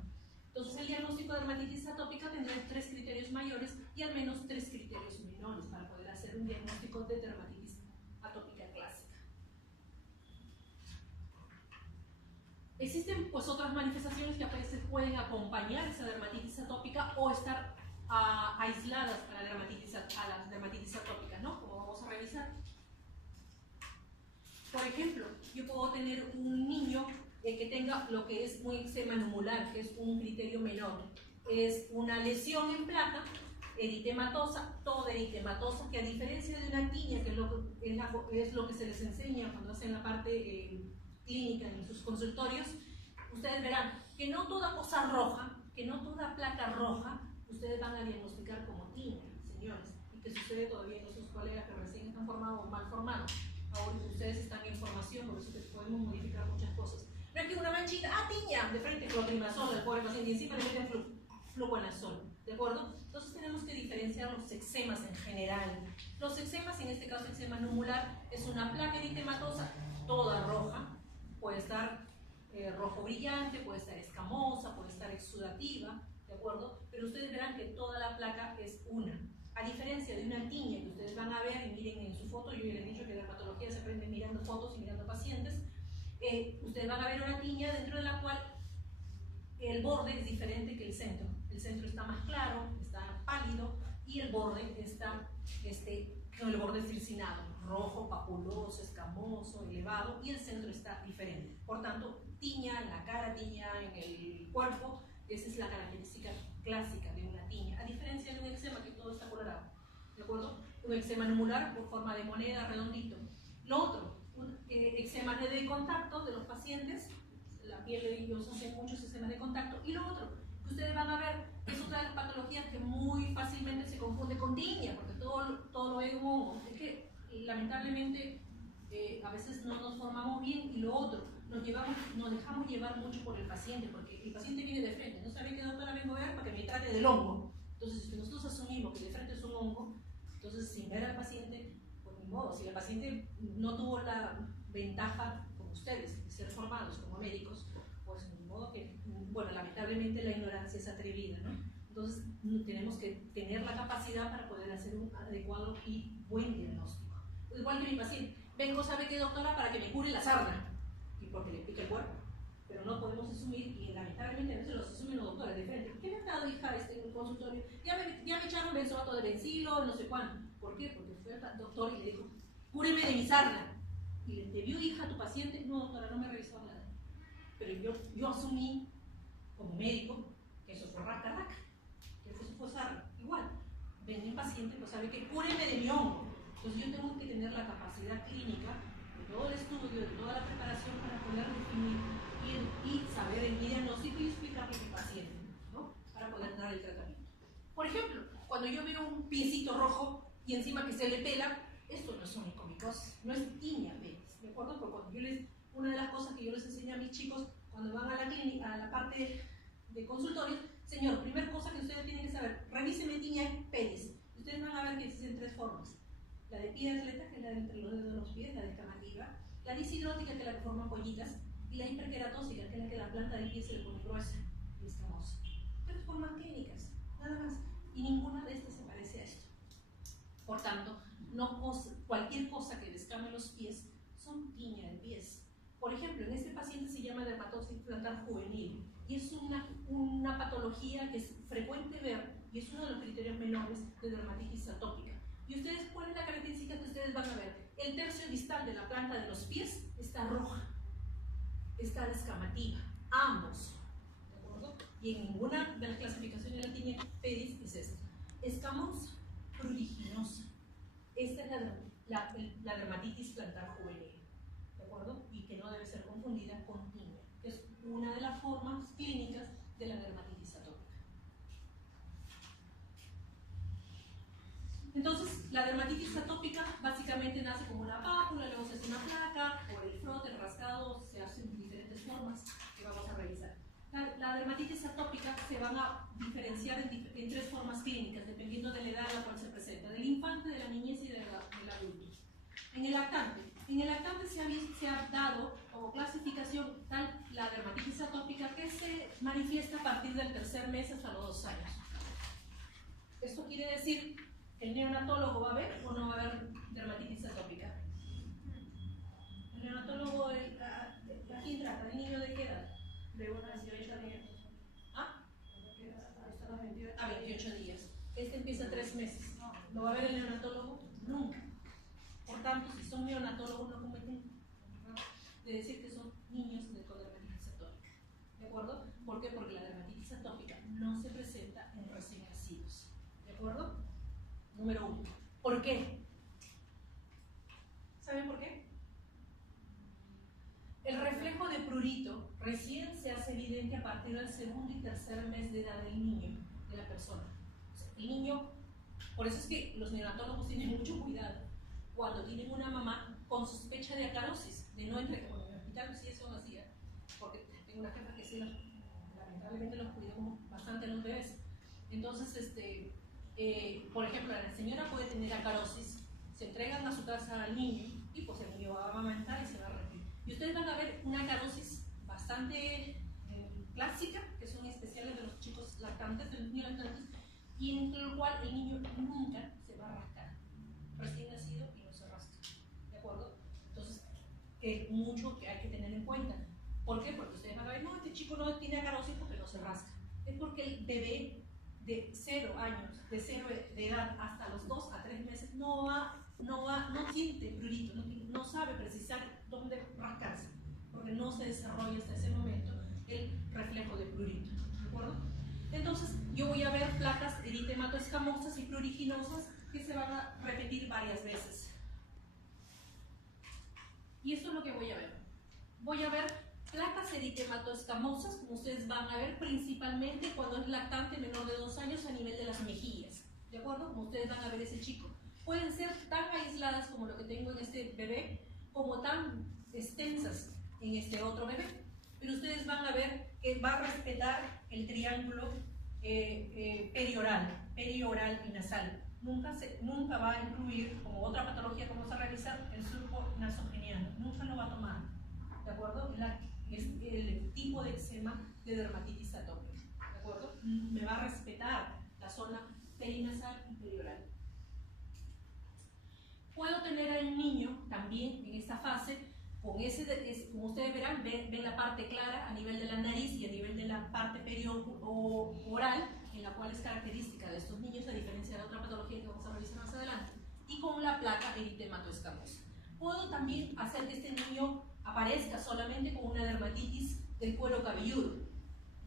Entonces, el diagnóstico de dermatitis atópica tendrá 3 criterios mayores y al menos 3 criterios menores para poder hacer un diagnóstico de dermatitis atópica clásica. Existen pues otras manifestaciones que a veces pueden acompañar esa dermatitis atópica o estar aisladas a las dermatitis atópicas, ¿no? Como vamos a revisar. Por ejemplo, yo puedo tener un niño que tenga lo que es un eczema numular, que es un criterio menor. Es una lesión en placa, eritematosa, toda eritematosa, que a diferencia de una tiña, que es lo que se les enseña cuando hacen la parte clínica en sus consultorios, ustedes verán que no toda cosa roja, que no toda placa roja, ustedes van a diagnosticar como tiña, señores, y que sucede todavía en sus colegas que recién están formados o mal formados. Ahora ustedes están en formación, por eso que podemos modificar muchas cosas. No es que una manchita, tiña, de frente clotrimazol al pobre paciente y encima le meten fluconazol, ¿de acuerdo? Entonces tenemos que diferenciar los eczemas en general. Los eczemas, en este caso eczema numular, es una placa eritematosa toda roja, puede estar rojo brillante, puede estar escamosa, puede estar exudativa, ¿de acuerdo? Pero ustedes verán que toda la placa es una. A diferencia de una tiña que ustedes van a ver, y miren en su foto, yo ya les he dicho que la dermatología se aprende mirando fotos y mirando pacientes, ustedes van a ver una tiña dentro de la cual el borde es diferente que el centro. El centro está más claro, está pálido, y el borde está, el borde es circinado, rojo, papuloso, escamoso, elevado, y el centro está diferente. Por tanto, tiña en la cara, tiña en el cuerpo, esa es la característica clásica de una tiña, a diferencia de un eczema que todo está colorado, ¿de acuerdo? Un eczema numular por forma de moneda, redondito. Lo otro, un eczema de contacto de los pacientes, la piel de ellos hace muchos eczemas de contacto. Y lo otro, que ustedes van a ver, es otra de las patologías que muy fácilmente se confunde con tiña, porque todo lo ve como hongo. Es que lamentablemente a veces no nos formamos bien. Y lo otro, nos dejamos llevar mucho por el paciente, porque el paciente viene de frente, no sabe qué doctora vengo a ver para que me trate del hongo. Entonces, si nosotros asumimos que de frente es un hongo, entonces sin ver al paciente, pues ni modo. Si el paciente no tuvo la ventaja, como ustedes, de ser formados como médicos, pues ni modo que, bueno, lamentablemente la ignorancia es atrevida, ¿no? Entonces tenemos que tener la capacidad para poder hacer un adecuado y buen diagnóstico. Igual que mi paciente, vengo, ¿sabe qué, doctora? Para que me cure la sarna, y porque le pica el cuerpo. Pero no podemos asumir, y lamentablemente a veces los asumen los doctores de frente. ¿Qué me ha dado, hija, en el consultorio? Ya me echaron benzoato de bencilo, no sé cuándo. ¿Por qué? Porque fue al doctor y le dijo, cúreme de mi sarna. Y le vio, hija, a tu paciente. No, doctora, no me revisó nada. Pero yo asumí, como médico, que eso fue raca, que eso fue sarna. Igual, ven el paciente, pues sabe que cúreme de mi hongo. Entonces yo tengo que tener la capacidad clínica de todo el estudio, de toda la preparación para poder definir y saber el diagnóstico y explicarle a mi paciente, ¿no? Para poder dar el tratamiento. Por ejemplo, cuando yo veo un piecito rojo y encima que se le pela, esto no es onicomicosis, no es tiña, ¿de acuerdo? Porque cuando una de las cosas que yo les enseño a mis chicos cuando van a la clínica, a la parte de consultorios, Señor, primera cosa que ustedes tienen que saber, revíseme tiña pedis. Ustedes van a ver que existen 3 formas. La de pie de atleta, que es la de entre los dedos de los pies, la descamativa. La disidrótica, que es la que forma pollitas. Y la hiperqueratósica, que es la que la planta del pie se le pone gruesa y escamosa. 3 formas clínicas, nada más. Y ninguna de estas se parece a esto. Por tanto, cualquier cosa que descame los pies son tiña de pies. Por ejemplo, en este paciente se llama dermatosis plantar juvenil y es una patología que es frecuente ver y es uno de los criterios menores de dermatitis atópica. ¿Y ustedes cuál es la característica que ustedes van a ver? El tercio distal de la planta de los pies está roja, está descamativa, ambos. ¿De acuerdo? Y en ninguna de las clasificaciones de la tiña pedis es esta. Escamosa, pruriginosa. Esta es la dermatitis plantar juvenil. ¿De acuerdo? Y que no debe ser confundida con tiña, que es una de las formas clínicas de la dermatitis atópica. Entonces, la dermatitis atópica básicamente nace como una pápula, luego se hace una placa, por el frote, el rascado, se hacen diferentes formas que vamos a revisar. La dermatitis atópica se van a diferenciar en 3 formas clínicas, dependiendo de la edad en la cual se presenta, del infante, de la niñez y del adulto. En el lactante se ha dado como clasificación tal la dermatitis atópica que se manifiesta a partir del 3er mes hasta los 2 años. Esto quiere decir que el neonatólogo va a ver o no va a haber dermatitis atópica. El neonatólogo, ¿a quién trata? ¿El niño de qué edad? De 1 a 18 días. ¿Ah? A 28 días. Este empieza 3 meses. ¿Lo va a ver el neonatólogo? Nunca. Por tanto, si son neonatólogos, no cometen de decir que son niños con dermatitis atópica. ¿De acuerdo? ¿Por qué? Porque la dermatitis atópica no se presenta en recién nacidos. ¿De acuerdo? Número 1. ¿Por qué? ¿Saben por qué? El reflejo de prurito recién se hace evidente a partir del 2.º y 3er mes de edad del niño, de la persona. O sea, el niño, por eso es que los neonatólogos tienen mucho cuidado cuando tienen una mamá con sospecha de acarosis, de no entrar como en el hospital, sí eso lo hacía, porque tengo una jefa que sí, lamentablemente los cuidó bastante a los bebés. Entonces, por ejemplo, la señora puede tener acarosis, se entregan a su casa al niño y pues el niño va a amamantar y se va a repetir. Y ustedes van a ver una acarosis bastante clásica, que son especiales de los chicos lactantes, de los niños lactantes, y en el cual el niño nunca se va a rascar, recién nacido y no se rasca. ¿De acuerdo? Entonces, mucho que hay que tener en cuenta. ¿Por qué? Porque ustedes van a ver, no, este chico no tiene acarosis porque no se rasca. Es porque el bebé de 0 años, de 0 de edad hasta los 2 a 3 meses, no siente prurito, no sabe precisar dónde rascarse, porque no se desarrolla hasta ese momento el reflejo de prurito. ¿De acuerdo? Entonces, yo voy a ver placas eritematoescamosas y pruriginosas que se van a repetir varias veces. Y esto es lo que voy a ver. Voy a ver placas eritematoescamosas, como ustedes van a ver, principalmente cuando es lactante menor de 2 años a nivel de las mejillas. ¿De acuerdo? Como ustedes van a ver ese chico. Pueden ser tan aisladas como lo que tengo en este bebé, como tan extensas en este otro bebé. Pero ustedes van a ver que va a respetar el triángulo perioral y nasal. Nunca va a incluir, como otra patología que vamos a revisar, el surco nasogeniano. Nunca lo va a tomar. ¿De acuerdo? Es el tipo de eczema de dermatitis atópica. ¿De acuerdo? Me va a respetar la zona perinasal y perioral. Puedo tener al niño también en esta fase, como ustedes verán, ven la parte clara a nivel de la nariz y a nivel de la parte perioral, en la cual es característica de estos niños, a diferencia de otra patología que vamos a revisar más adelante, y con la placa eritematoescamosa. Puedo también hacer que este niño aparezca solamente con una dermatitis del cuero cabelludo.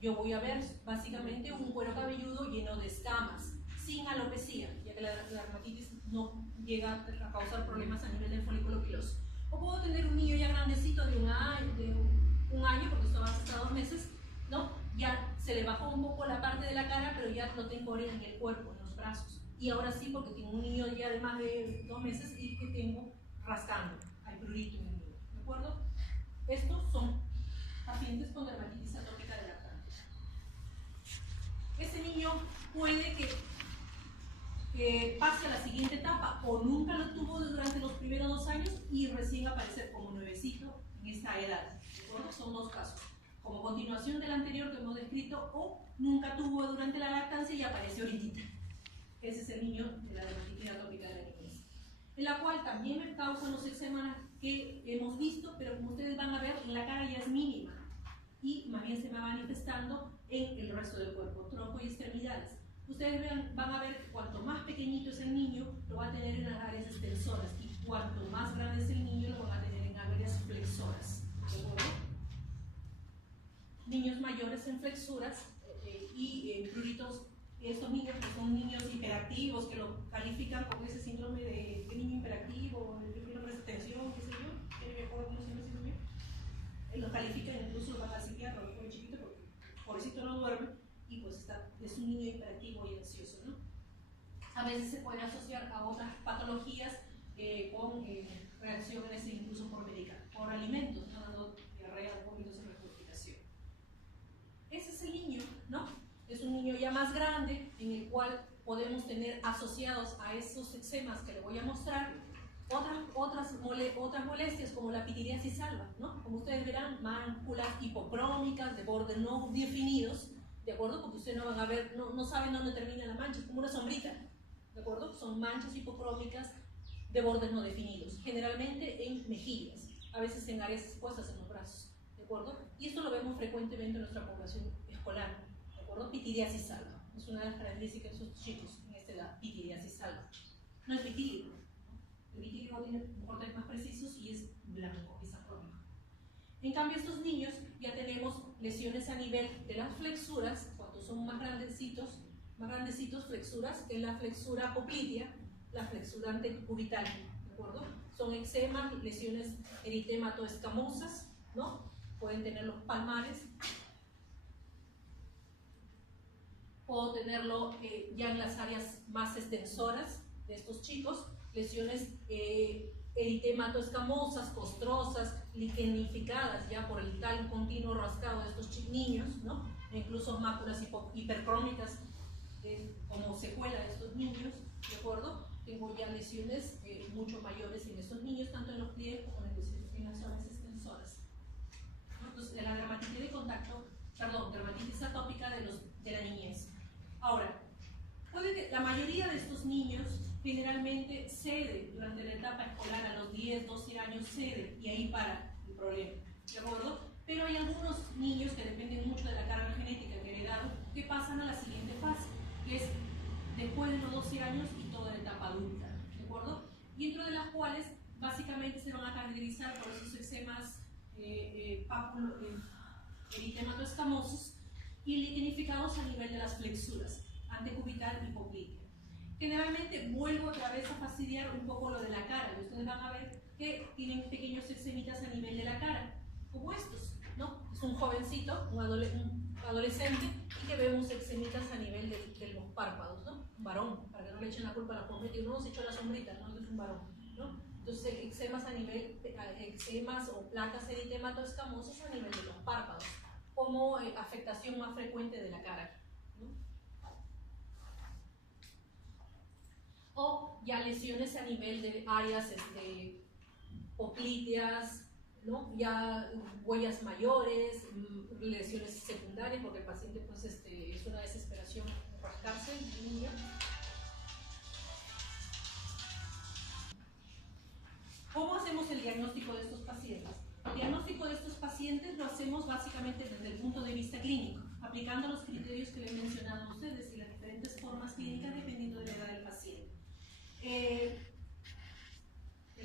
Yo voy a ver básicamente un cuero cabelludo lleno de escamas, sin alopecia, ya que la dermatitis no llega a causar problemas a nivel del folículo piloso. O puedo tener un niño ya grandecito de un año, porque esto va hasta 2 meses, ¿no? Ya se le bajó un poco la parte de la cara, pero ya lo tengo ahora en el cuerpo, en los brazos. Y ahora sí, porque tengo un niño ya de más de 2 meses y que tengo rascando, hay prurito en el niño, ¿de acuerdo? Estos son pacientes con dermatitis atópica de lactante. puede que pase a la siguiente etapa o nunca lo tuvo durante los primeros 2 años y recién aparecer como nuevecito en esta edad. ¿De acuerdo? Son 2 casos. Como continuación del anterior que hemos descrito, o nunca tuvo durante la lactancia y apareció ahorita. Ese es el niño de la dermatitis atópica de la niñez, en la cual también me causan los eczemas que hemos visto, pero como ustedes van a ver, la cara ya es mínima y más bien se va manifestando en el resto del cuerpo, tronco y extremidades. Ustedes van a ver que cuanto más pequeñito es el niño, lo va a tener en las áreas extensoras, y cuanto más grande es el niño, lo van a tener en áreas flexoras. ¿De acuerdo? Niños mayores en flexuras y pruritos, estos niños que son niños hiperactivos, que lo califican con ese síndrome de niño hiperactivo, el síndrome de extensión, qué sé yo, que me acuerdo cómo se llama ese niño, lo califican, incluso lo van al psiquiatra, lo ponen chiquito porque pobrecito no duerme, y pues es un niño hiperactivo y ansioso, ¿no? A veces se puede asociar a otras patologías con reacciones incluso por alimentos, ¿no? Dando diarrea, vómitos en regurgitación. Ese es el niño, ¿no? Es un niño ya más grande en el cual podemos tener asociados a esos eczemas que le voy a mostrar otras molestias como la pitiriasis alba, ¿no? Como ustedes verán, máculas hipocrómicas de bordes no definidos, ¿de acuerdo? Porque ustedes no van a ver, no saben dónde termina la mancha, es como una sombrita, ¿de acuerdo? Son manchas hipocrómicas de bordes no definidos, generalmente en mejillas, a veces en áreas expuestas en los brazos, ¿de acuerdo? Y esto lo vemos frecuentemente en nuestra población escolar, ¿de acuerdo? Pitiriasis alba, es una de las características de esos chicos en esta edad, pitiriasis alba. No es vitíligo, el vitíligo tiene bordes más precisos y es blanco, es acrónico. En cambio, estos niños ya tenemos lesiones a nivel de las flexuras, cuando son más grandecitos, flexuras, que es la flexura poplitea, la flexura antecubital, ¿de acuerdo? Son eczemas, lesiones eritematoescamosas, ¿no? Pueden tener los palmares. Puedo tenerlo ya en las áreas más extensoras de estos chicos, lesiones eritematoescamosas, costrosas, liquenificadas ya por el tal continuo rascado de estos niños, ¿no? E incluso máculas hipercrómicas como secuela de estos niños, ¿de acuerdo? Tengo ya lesiones mucho mayores en estos niños, tanto en los pliegues como en las zonas extensoras. Entonces, la dermatitis de contacto, dermatitis atópica de la niñez. Ahora, puede que la mayoría de estos niños generalmente cede durante la etapa escolar, a los 10, 12 años cede, y ahí para el problema, ¿de acuerdo? Pero hay algunos niños que dependen mucho de la carga genética que he heredado, que pasan a la siguiente fase, que es después de los 12 años y toda la etapa adulta, ¿de acuerdo? Y dentro de las cuales básicamente se van a caracterizar por esos eczemas eritematoescamosos y liquenificados a nivel de las flexuras, antecubital y poplitea. Generalmente vuelvo otra vez a fastidiar un poco lo de la cara, y ustedes van a ver que tienen pequeños eczemitas a nivel de la cara, como estos, ¿no? Es un jovencito, un adolescente, y que vemos eczemitas a nivel de los párpados, ¿no? Un varón, para que no le echen la culpa a la pobre, que uno se echó la sombrita, no es un varón, ¿no? Entonces, eczemas a nivel, eczemas o placas eritematoescamosas a nivel de los párpados, como afectación más frecuente de la cara, ¿no? O ya lesiones a nivel de áreas popliteas, ¿no? Ya huellas mayores, lesiones secundarias, porque el paciente pues, es una desesperación rascarse el niño. ¿Cómo hacemos el diagnóstico de estos pacientes? El diagnóstico de estos pacientes lo hacemos básicamente desde el punto de vista clínico, aplicando los criterios que les he mencionado a ustedes y las diferentes formas clínicas dependiendo de la edad del paciente. El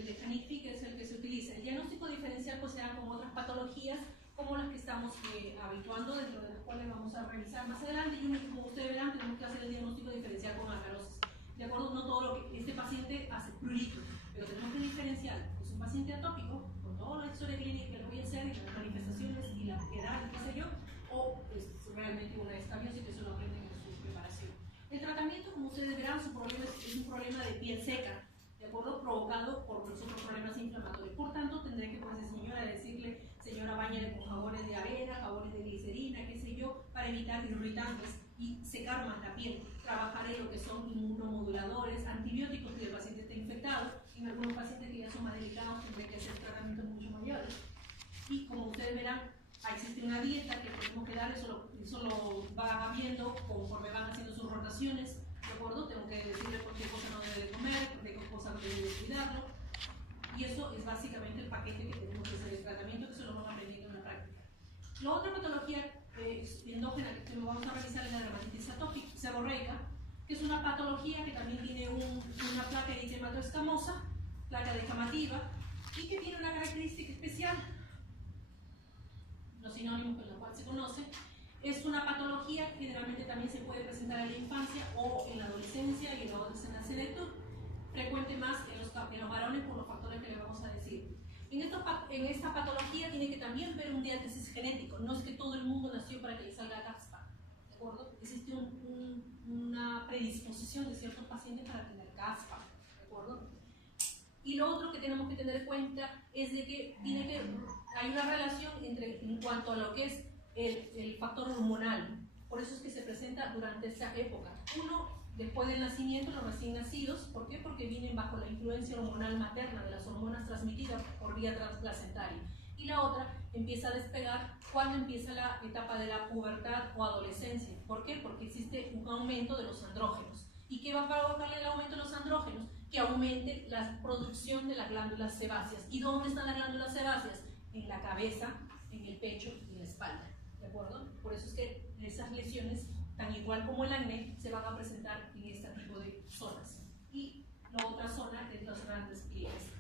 de Canifi, que es el que se utiliza. El diagnóstico diferencial pues será con otras patologías como las que estamos habituando, dentro de las cuales vamos a revisar más adelante, y como ustedes verán tenemos que hacer el diagnóstico diferencial con acarosis. De acuerdo, no todo lo que este paciente hace prurito, pero tenemos que diferenciar, es un paciente atópico, con toda la historia clínica que le voy a hacer, y las manifestaciones y la edad, y qué sé yo, o es realmente una escabiosis que eso lo aprenden en su preparación. El tratamiento, como ustedes verán, su problema es un problema de piel seca, ¿de acuerdo? Provocado por los otros problemas inflamatorios. Por tanto, tendré que, pues, señora, decirle, señora, báñale con jabones de avena, jabones de glicerina, qué sé yo, para evitar irritantes y secar más la piel. más delicados tendré que hacer tratamientos mucho mayores. Y como ustedes verán, existe una dieta que tenemos que dar, eso lo va viendo conforme van haciendo sus rotaciones, ¿de acuerdo? Tengo que decirle por qué cosa no debe de comer, por qué cosa debe de cuidarlo. Y eso es básicamente el paquete que tenemos que hacer el tratamiento, que se lo vamos aprendiendo en la práctica. La otra patología endógena que vamos a realizar es la dermatitis atópica seborreica, que es una patología que también tiene una placa eritemato escamosa, placa descamativa, y que tiene una característica especial, los sinónimos con los cuales se conoce. Es una patología que generalmente también se puede presentar en la infancia o en la adolescencia y luego se nace de tú, frecuente más en los varones por los factores que le vamos a decir. En esta patología tiene que también ver un diátesis genético, no es que todo el mundo nació para que le salga caspa, ¿de acuerdo? Existe una predisposición de ciertos pacientes para tener caspa, ¿de acuerdo? Y lo otro que tenemos que tener en cuenta es de que hay una relación en cuanto a lo que es el factor hormonal. Por eso es que se presenta durante esta época. Uno, después del nacimiento, los recién nacidos. ¿Por qué? Porque vienen bajo la influencia hormonal materna de las hormonas transmitidas por vía transplacentaria. Y la otra empieza a despegar cuando empieza la etapa de la pubertad o adolescencia. ¿Por qué? Porque existe un aumento de los andrógenos. ¿Y qué va a provocarle el aumento de los andrógenos? Que aumente la producción de las glándulas sebáceas. ¿Y dónde están las glándulas sebáceas? En la cabeza, en el pecho y en la espalda. ¿De acuerdo? Por eso es que esas lesiones, tan igual como el acné, se van a presentar en este tipo de zonas. Y la otra zona es la zona de despliegues.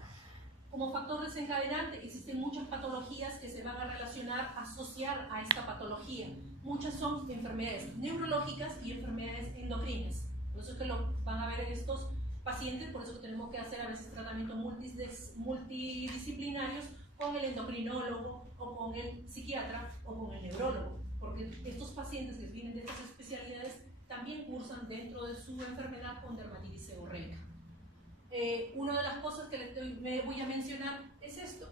Como factor desencadenante, existen muchas patologías que se van a relacionar, asociar a esta patología. Muchas son enfermedades neurológicas y enfermedades endocrinas. Por eso es que lo van a ver en estos pacientes, por eso que tenemos que hacer a veces tratamientos multidisciplinarios con el endocrinólogo o con el psiquiatra o con el neurólogo, porque estos pacientes que vienen de estas especialidades también cursan dentro de su enfermedad con dermatitis seborreica. Una de las cosas que me voy a mencionar es esto.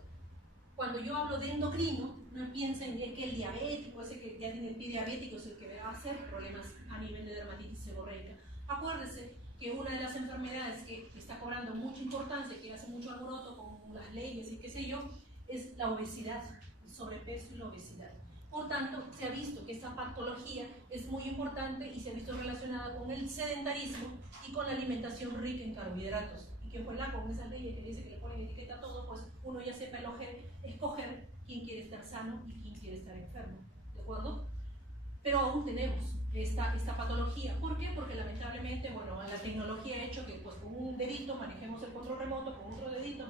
Cuando yo hablo de endocrino, no piensen que el diabético, ese que ya tiene el pie diabético, es el que va a hacer problemas a nivel de dermatitis seborreica. Acuérdense que una de las enfermedades que está cobrando mucha importancia, que hace mucho alboroto con las leyes y qué sé yo, es la obesidad, el sobrepeso y la obesidad. Por tanto, se ha visto que esta patología es muy importante y se ha visto relacionada con el sedentarismo y con la alimentación rica en carbohidratos. Y que con esas leyes que dice que le ponen etiqueta a todo, pues uno ya sepa escoger quién quiere estar sano y quién quiere estar enfermo. ¿De acuerdo? Pero aún tenemos esta patología. ¿Por qué? Porque lamentablemente, bueno, la tecnología ha hecho que pues con un dedito manejemos el control remoto, con otro dedito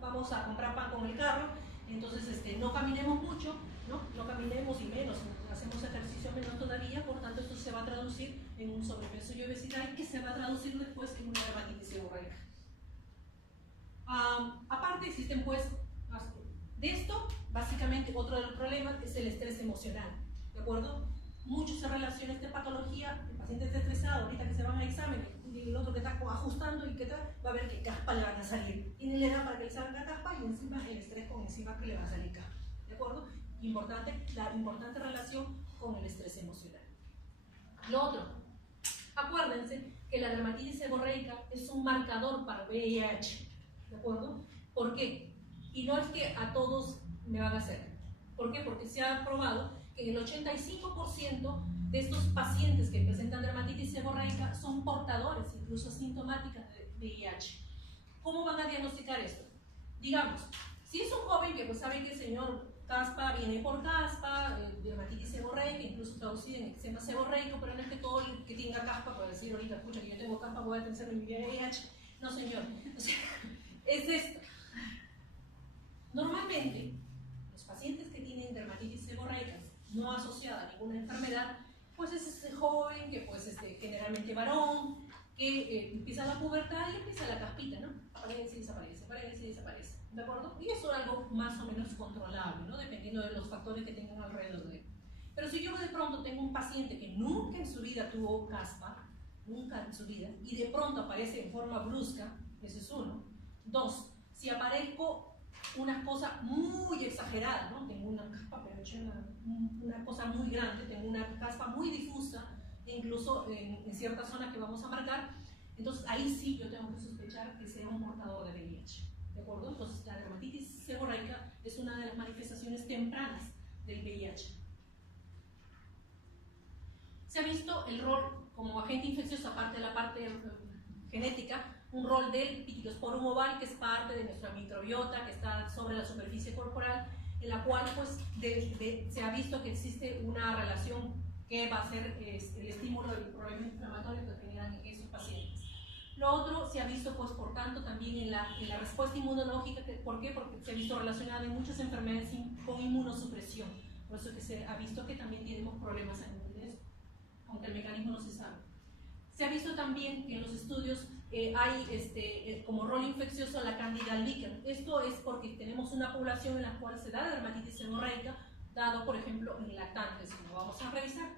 vamos a comprar pan con el carro, entonces no caminemos mucho, no caminemos y menos, hacemos ejercicio menos todavía, por tanto esto se va a traducir en un sobrepeso y obesidad que se va a traducir después en una dermatitis seborreica. Aparte existen pues, de esto, básicamente otro de los problemas es el estrés emocional, ¿de acuerdo? Mucho se relaciona esta patología, el paciente está estresado, ahorita que se van a examen, y el otro que está ajustando y que tal, va a ver que caspa le van a salir. Y le da para que le salga caspa y encima el estrés con encima que le va a salir caspa. ¿De acuerdo? La importante relación con el estrés emocional. Lo otro, acuérdense que la dermatitis seborreica es un marcador para VIH. ¿De acuerdo? ¿Por qué? Y no es que a todos me van a hacer. ¿Por qué? Porque se ha probado que el 85% de estos pacientes que presentan dermatitis seborreica son portadores, incluso asintomáticas de VIH. ¿Cómo van a diagnosticar esto? Digamos, si es un joven que pues sabe que el señor caspa viene por caspa, dermatitis seborreica, incluso traducida en eczema seborreico, pero no es que todo el que tenga caspa pueda decir ahorita, escucha que yo tengo caspa, voy a tener mi VIH. No, señor. O sea, es esto. Normalmente, los pacientes que tienen dermatitis seborreica no asociada a ninguna enfermedad, pues es ese joven que pues generalmente varón, que empieza la pubertad y empieza la caspita, ¿no? Aparece y desaparece, aparece y desaparece, ¿de acuerdo? Y eso es algo más o menos controlable, ¿no? Dependiendo de los factores que tengan alrededor de él. Pero si yo de pronto tengo un paciente que nunca en su vida tuvo caspa, nunca en su vida, y de pronto aparece en forma brusca, ese es uno. Dos, si aparezco una cosa muy exagerada, ¿no? Tengo una caspa, pero hecho una cosa muy grande, tengo una caspa muy difusa, incluso en ciertas zonas que vamos a marcar, entonces ahí sí yo tengo que sospechar que sea un portador de VIH. ¿de acuerdo? Entonces, la dermatitis seborreica es una de las manifestaciones tempranas del VIH. Se ha visto el rol como agente infeccioso, aparte de la parte genética, un rol del Pitilosporum oval, que es parte de nuestra microbiota, que está sobre la superficie corporal, en la cual pues, se ha visto que existe una relación que va a ser el estímulo del problema inflamatorio que generan esos pacientes. Lo otro se ha visto, pues, por tanto, también en la respuesta inmunológica. ¿Por qué? Porque se ha visto relacionada en muchas enfermedades con inmunosupresión. Por eso que se ha visto que también tenemos problemas a nivel de eso, aunque el mecanismo no se sabe. Se ha visto también que en los estudios hay como rol infeccioso la Candida albicans. Esto es porque tenemos una población en la cual se da la dermatitis seborreica, dado, por ejemplo, en lactantes, como vamos a revisar.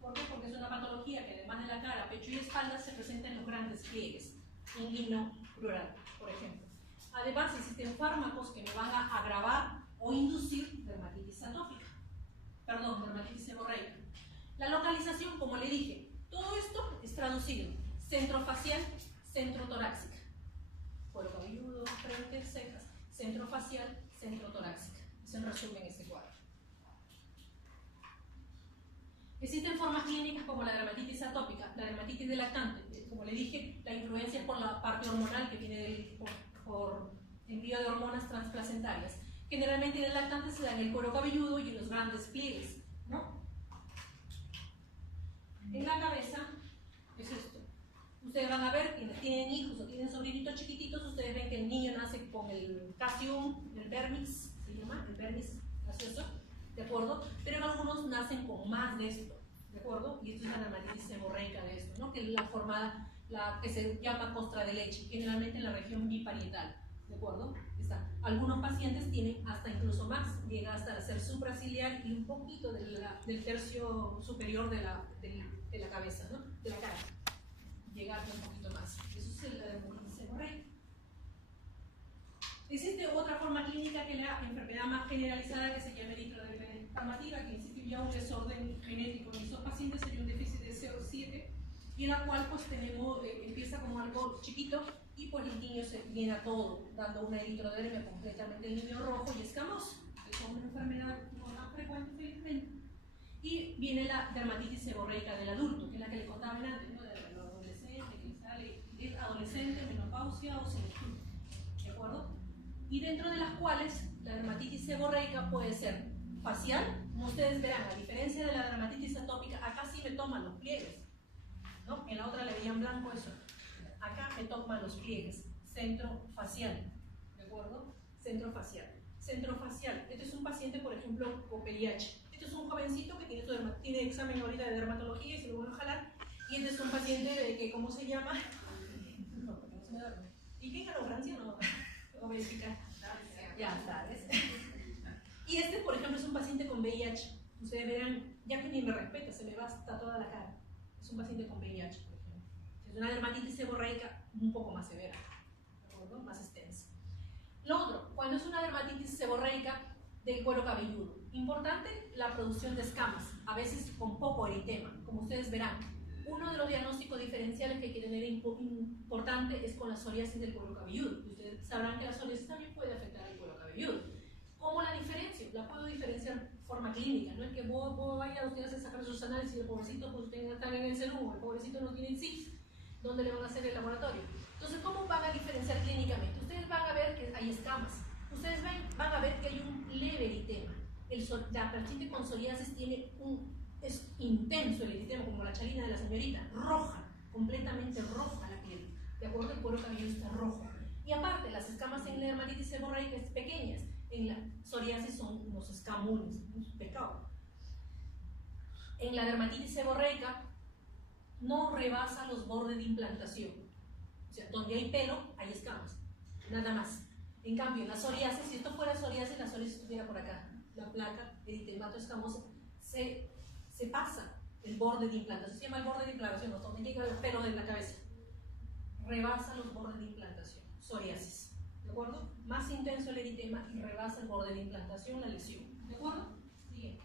¿Por qué? Porque es una patología que además de la cara, pecho y espalda se presenta en los grandes pliegues, inguino plural, por ejemplo. Además, existen fármacos que me van a agravar o inducir dermatitis atópica, dermatitis seborreica. La localización, como le dije, todo esto es traducido: centrofacial, centrotorácica, cuero cabelludo, frente, cejas, centrofacial, centrotorácica. Es en resumen este cuadro. Existen formas clínicas como la dermatitis atópica, la dermatitis de lactante. Como le dije, la influencia es por la parte hormonal que viene por envío de hormonas transplacentarias. Generalmente en el lactante se da en el cuero cabelludo y en los grandes pliegues, ¿no? En la cabeza es esto. Ustedes van a ver, quienes tienen hijos o tienen sobrinitos chiquititos, ustedes ven que el niño nace con el casium, el vermis, se llama, el vermis gaseoso, ¿de acuerdo? Pero algunos nacen con más de esto, ¿de acuerdo? Y esto es la dermatitis seborreica de esto, ¿no? Que es la formada, la que se llama costra de leche, generalmente en la región biparietal, ¿de acuerdo? Algunos pacientes tienen hasta incluso más, llega hasta ser supraciliar y un poquito del tercio superior de la cabeza, ¿no? De la cara, llegar un poquito más. Eso es la dermatitis seborreica. Existe otra forma clínica que es la enfermedad más generalizada, que se llama eritrodermatitis, que existe ya un desorden genético en estos pacientes, sería un déficit de CO7, y en la cual pues empieza como algo chiquito y pues el niño se llena todo, dando una eritrodermia completamente el niño rojo y escamoso. Es una enfermedad no tan frecuente, felizmente. Y viene la dermatitis seborreica del adulto, que es la que le contaba antes, ¿no? Del adolescente, que sale, es adolescente, menopausia o senectud, ¿de acuerdo? Y dentro de las cuales la dermatitis seborreica puede ser facial, como ustedes verán, a diferencia de la dermatitis atópica, acá sí me toman los pliegues, ¿no? En la otra le veían blanco eso. Acá me toman los pliegues. Centrofacial, ¿de acuerdo? Centrofacial. Centrofacial. Este es un paciente, por ejemplo, con VIH. Este es un jovencito que tiene examen ahorita de dermatología y se lo van a jalar. Y este es un paciente de que, ¿cómo se llama? No, porque no se me duerme. ¿Y qué ignorancia? No, obesidad. Ya sabes. Y este, por ejemplo, es un paciente con VIH. Ustedes verán, ya que ni me respeta, se me va hasta toda la cara. Es un paciente con VIH, por ejemplo. Es una dermatitis seborreica un poco más severa, ¿de acuerdo? Más extensa. Lo otro, cuando es una dermatitis seborreica del cuero cabelludo, importante la producción de escamas, a veces con poco eritema, como ustedes verán. Uno de los diagnósticos diferenciales que hay que tener importante es con la psoriasis del cuero cabelludo. Ustedes sabrán que la psoriasis también puede afectar el cuero cabelludo. ¿Cómo la diferencio? La puedo diferenciar de forma clínica, no es que vos vaya ustedes a sacar sus análisis y el pobrecito pues ustedes están en el celular, el pobrecito no tiene CIS, ¿dónde le van a hacer el laboratorio? Entonces, ¿cómo van a diferenciar clínicamente? Ustedes van a ver que hay escamas, ustedes van a ver que hay un leve eritema. La paciente con psoriasis es intenso el eritema, como la chalina de la señorita, roja, completamente roja la piel, de acuerdo, el cuero cabelludo está rojo. Y aparte, las escamas en la dermatitis seborreica es pequeñas, en la psoriasis son unos escamones, un pecado. En la dermatitis seborreica no rebasa los bordes de implantación, o sea, donde hay pelo hay escamas, nada más. En cambio, en la psoriasis, si esto fuera psoriasis, la psoriasis estuviera por acá, la placa eritemato escamosa se pasa el borde de implantación, se llama el borde de implantación, ¿no? Donde llega el pelo de la cabeza, rebasa los bordes de implantación, psoriasis, ¿de acuerdo? Más intenso el eritema y rebasa el borde de implantación, la lesión, ¿de acuerdo? Siguiente.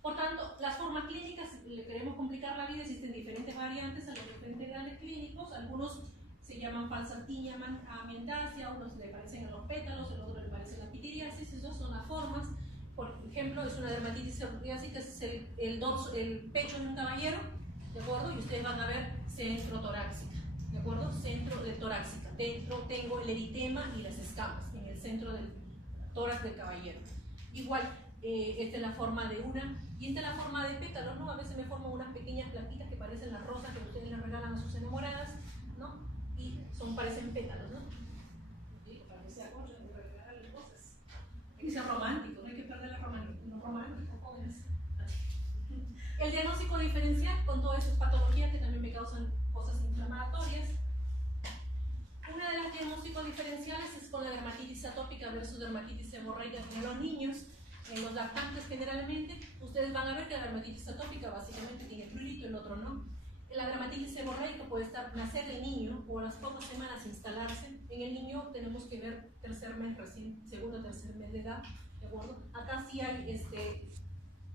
Por tanto, las formas clínicas, le queremos complicar la vida, existen diferentes variantes a los diferentes grandes clínicos, algunos algunos se llaman falsa tiña amiantácea, a unos le parecen en los pétalos, el otro le parece la pitiriasis. Esas son las formas. Por ejemplo, es una dermatitis psoriásica, es el pecho de un caballero, ¿de acuerdo? Y ustedes van a ver centro torácica, ¿de acuerdo? Centro de torácica. Dentro tengo el eritema y las escamas en el centro del tórax del caballero. Igual, esta es la forma de una, y esta es la forma de pétalos, ¿no? A veces me forman unas pequeñas plaquitas que parecen las rosas que ustedes les regalan a sus enamoradas, ¿no? Y parecen pétalos, ¿no? Sí, para que sea concha, de regalarle cosas. Hay que ser romántico, no hay que perder lo romántico, jóvenes. El diagnóstico diferencial con todas esas patologías que también me causan cosas inflamatorias. Una de las diagnósticos diferenciales es con la dermatitis atópica versus dermatitis seborreica en los niños. En los lactantes generalmente, ustedes van a ver que la dermatitis atópica básicamente tiene prurito, el otro no. La dermatitis seborreica puede nacer el niño o a las pocas semanas instalarse. En el niño tenemos que ver tercer mes, recién segundo o tercer mes de edad, ¿de acuerdo? Acá sí hay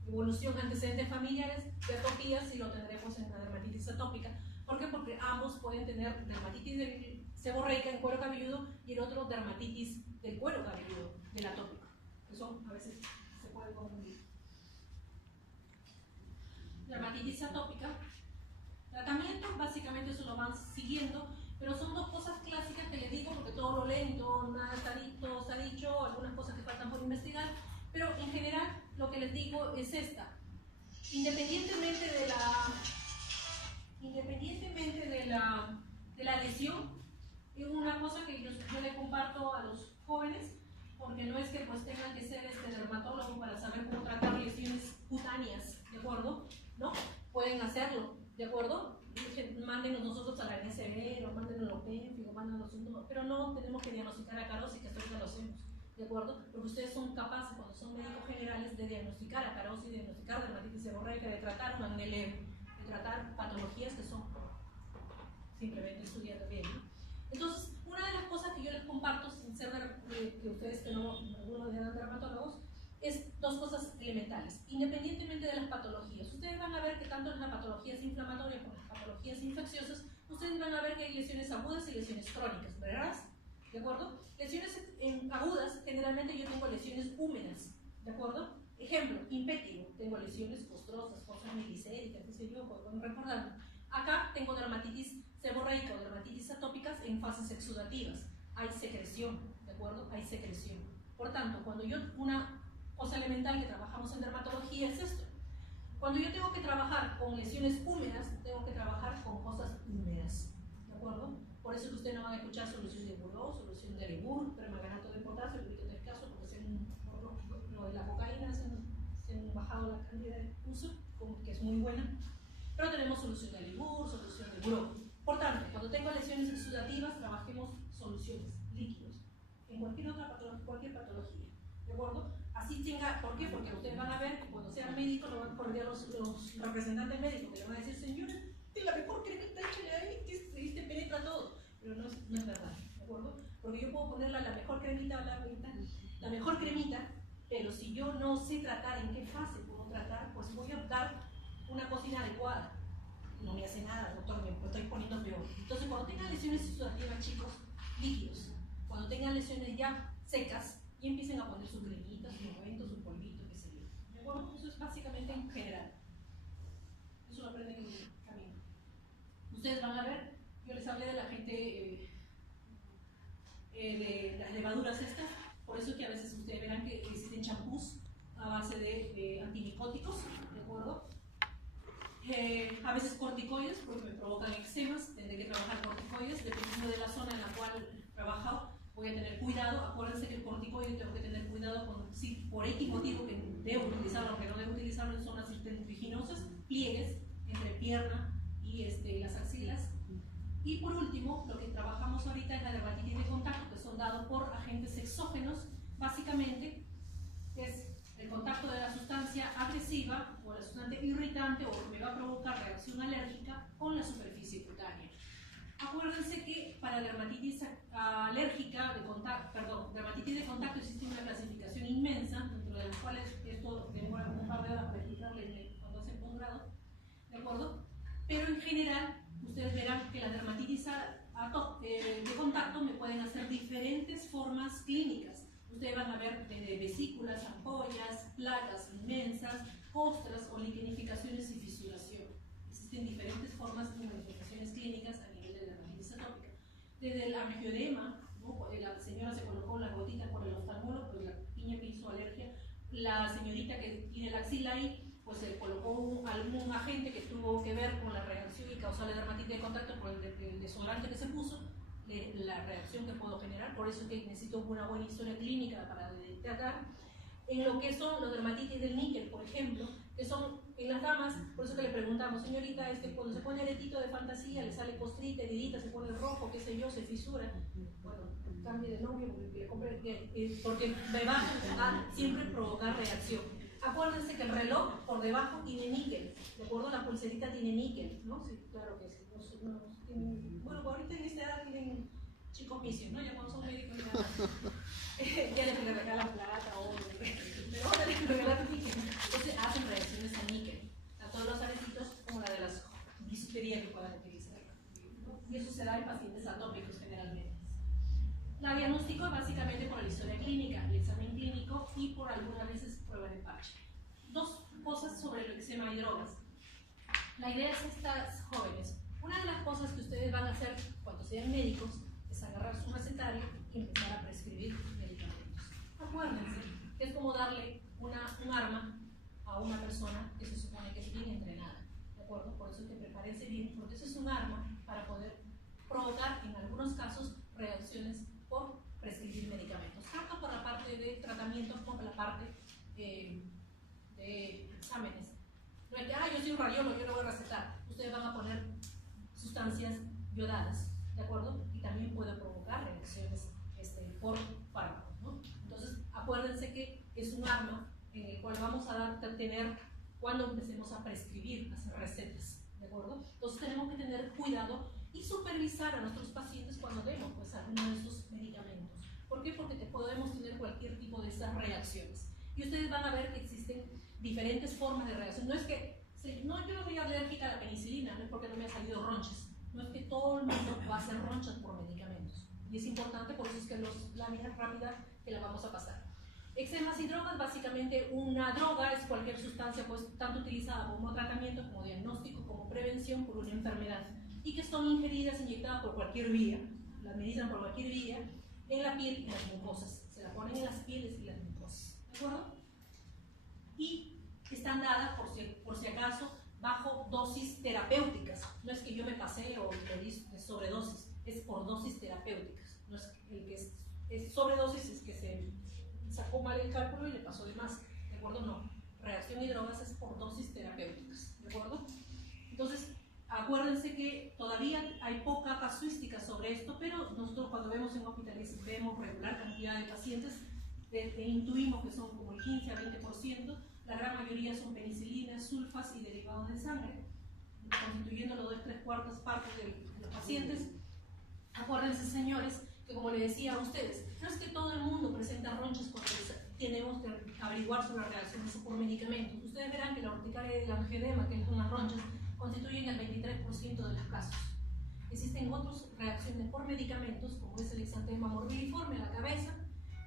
evolución antecedentes familiares de atopía, sí lo tendremos en la dermatitis atópica. ¿Por qué? Porque ambos pueden tener dermatitis seborreica en cuero cabelludo y el otro dermatitis del cuero cabelludo, del atópico. Eso a veces se puede confundir. Dermatitis atópica. Tratamiento, básicamente eso lo van siguiendo, pero son dos cosas clásicas que les digo porque todo lo leen, todo está dicho, algunas cosas que faltan por investigar, pero en general lo que les digo es esta. Independientemente de la lesión, es una cosa que yo le comparto a los jóvenes, porque no es que pues tengan que ser dermatólogo para saber cómo tratar lesiones cutáneas, ¿de acuerdo? ¿No? Pueden hacerlo, ¿de acuerdo? Mándenos nosotros a la NSB, o mándenos a OPENFI, pero no tenemos que diagnosticar acarosis, que esto ya lo hacemos, ¿de acuerdo? Porque ustedes son capaces, cuando son médicos generales, de diagnosticar acarosis, de diagnosticar dermatitis seborreica, de tratar un acné leve, de tratar patologías que son simplemente estudiadas bien, ¿no? Entonces, una de las cosas que yo les comparto, sin ser que ustedes que no, algunos eran dermatólogos, es dos cosas elementales, independientemente de las patologías. Ustedes van a ver que tanto en las patologías inflamatorias como en las patologías infecciosas, ustedes van a ver que hay lesiones agudas y lesiones crónicas, ¿verdad? ¿De acuerdo? Lesiones agudas, generalmente yo tengo lesiones húmedas, ¿de acuerdo? Ejemplo, impétigo, tengo lesiones costrosas, cosas milicéricas, qué sé yo, podemos recordar. Acá tengo dermatitis seborreica o dermatitis atópicas en fases exudativas. Hay secreción, ¿de acuerdo? Hay secreción. Por tanto, cuando yo, una cosa elemental que trabajamos en dermatología es esto. Cuando yo tengo que trabajar con lesiones húmedas, tengo que trabajar con cosas húmedas, ¿de acuerdo? Por eso que ustedes no van a escuchar solución de Buró, solución de Aribur, permanganato de potasio, el grito del caso, porque lo de la cocaína se han bajado la cantidad de uso, que es muy buena. Pero tenemos solución de Aribur, solución de Buró. Por tanto, cuando tengo lesiones exudativas, trabajemos soluciones, líquidos, en cualquier patología, ¿de acuerdo? Así tenga, ¿por qué? Porque ustedes van a ver que cuando sean médicos, lo van a poner los representantes médicos, que le van a decir, señores, es la mejor cremita, échale ahí, que te penetra todo. Pero no es verdad, ¿de acuerdo? Porque yo puedo ponerle la mejor cremita, la mejor cremita, pero si yo no sé tratar en qué fase puedo tratar, pues voy a optar una cosa inadecuada. No me hace nada, doctor, me estoy poniendo peor. Entonces, cuando tengan lesiones exudativas, chicos, líquidos, cuando tengan lesiones ya secas, y empiecen a poner sus cremitas, sus ungüentos, su polvito, qué sé yo. ¿De acuerdo? Eso es básicamente en general. Eso lo aprenden en el camino. Ustedes van a ver, yo les hablé de la gente, de las levaduras estas, por eso es que a veces ustedes verán que existen champús a base de antimicóticos, ¿de acuerdo? A veces corticoides, porque me provocan eczemas, tendré que trabajar corticoides, dependiendo de la zona en la cual trabajo, voy a tener cuidado. Acuérdense que el corticoide tengo que tener cuidado con, si por X motivo que debo utilizarlo, aunque no debo utilizarlo en zonas vertiginosas, pliegues entre pierna y las axilas. Y por último, lo que trabajamos ahorita es la dermatitis de contacto, que son dados por agentes exógenos, básicamente es el contacto de la sustancia agresiva o la sustancia irritante o que me va a provocar reacción alérgica con la superficie cutánea. Acuérdense que para dermatitis alérgica de contacto, dermatitis de contacto existe una clasificación inmensa, dentro de las cuales esto demora un par de horas para explicarles cuando hacen posgrado, ¿de acuerdo? Pero en general, ustedes verán que la dermatitis de contacto me pueden hacer diferentes formas clínicas. Ustedes van a ver desde vesículas, ampollas, placas inmensas, costras o liquenificaciones y fisuración. Existen diferentes formas de manifestaciones clínicas a nivel de dermatitis atópica. Desde el angioedema, ¿no? La señora se colocó las gotitas por el oftalmólogo, pues la niña que hizo alergia, la señorita que tiene la axila ahí, pues se colocó algún agente que tuvo que ver con la reacción y causó la dermatitis de contacto por el desodorante que se puso, la reacción que puedo generar. Por eso es que necesito una buena historia clínica para detectar. En lo que son los dermatitis del níquel, por ejemplo, que son en las damas, por eso que le preguntamos, señorita, cuando se pone aretito de fantasía, le sale costrita, heridita, se pone rojo, qué sé yo, se fisura. Bueno, cambie de novio porque me va a siempre provocar reacción. Acuérdense que el reloj por debajo tiene níquel, ¿de acuerdo? La pulserita tiene níquel, ¿no? Sí, claro que sí. Bueno, ahorita en esta edad tienen chicos vicios, ¿no? Ya cuando son médicos ya les regalan plata o pero ahora les regalan níquel. Entonces hacen reacciones a níquel, tanto de los aretitos como la de las bisuterías que puedan utilizar, ¿no? Y eso se da en pacientes atópicos generalmente. La diagnóstico es básicamente por la historia clínica, el examen clínico y por algunas veces prueba de parche. Dos cosas sobre el eczema y drogas. La idea es estas jóvenes. Una de las cosas que ustedes van a hacer cuando sean médicos es agarrar su recetario y empezar a prescribir medicamentos. Acuérdense que es como darle un arma a una persona que se supone que es bien entrenada, ¿de acuerdo? Por eso que prepárense bien, porque eso es un arma para poder provocar en algunos casos reacciones por prescribir medicamentos, tanto por la parte de tratamiento como por la parte de exámenes. No es que, yo soy un radiólogo, yo le voy a recetar. Ustedes van a poner sustancias yodadas, ¿de acuerdo? Y también puede provocar reacciones por fármacos, ¿no? Entonces, acuérdense que es un arma en el cual vamos a tener cuando empecemos a prescribir, a hacer recetas, ¿de acuerdo? Entonces, tenemos que tener cuidado y supervisar a nuestros pacientes cuando demos pues, alguno de estos medicamentos. ¿Por qué? Porque podemos tener cualquier tipo de esas reacciones. Y ustedes van a ver que existen diferentes formas de reacción. No es que, no, yo no soy alérgica a la penicilina, no es porque no me han salido ronchas. No es que todo el mundo va a hacer ronchas por medicamentos. Y es importante, por eso es que la mira rápida que la vamos a pasar. Eczemas y drogas, básicamente una droga es cualquier sustancia pues, tanto utilizada como tratamiento, como diagnóstico, como prevención por una enfermedad y que son ingeridas, inyectadas por cualquier vía, las administran por cualquier vía, en la piel y en las mucosas. Se la ponen en las pieles y las mucosas, ¿de acuerdo? Y están dadas, por si acaso, bajo dosis terapéuticas. No es que yo me pasé o le di de sobredosis, es por dosis terapéuticas. No es el que es sobredosis, es que se sacó mal el cálculo y le pasó de más, ¿de acuerdo? No, reacción y drogas es por dosis terapéuticas, ¿de acuerdo? Entonces, acuérdense que todavía hay poca casuística sobre esto, pero nosotros cuando vemos en hospitales vemos regular cantidad de pacientes, intuimos que son como el 15 a 20%, la gran mayoría son penicilinas, sulfas y derivados de sangre, constituyendo los 2/3 partes de los pacientes. Acuérdense, señores, que como les decía a ustedes, no es que todo el mundo presenta ronchas cuando tenemos que averiguar sobre las reacciones por medicamentos. Ustedes verán que la urticaria y el angioedema, que son las ronchas, constituyen el 23% de los casos. Existen otras reacciones por medicamentos, como es el exantema morbilliforme en la cabeza,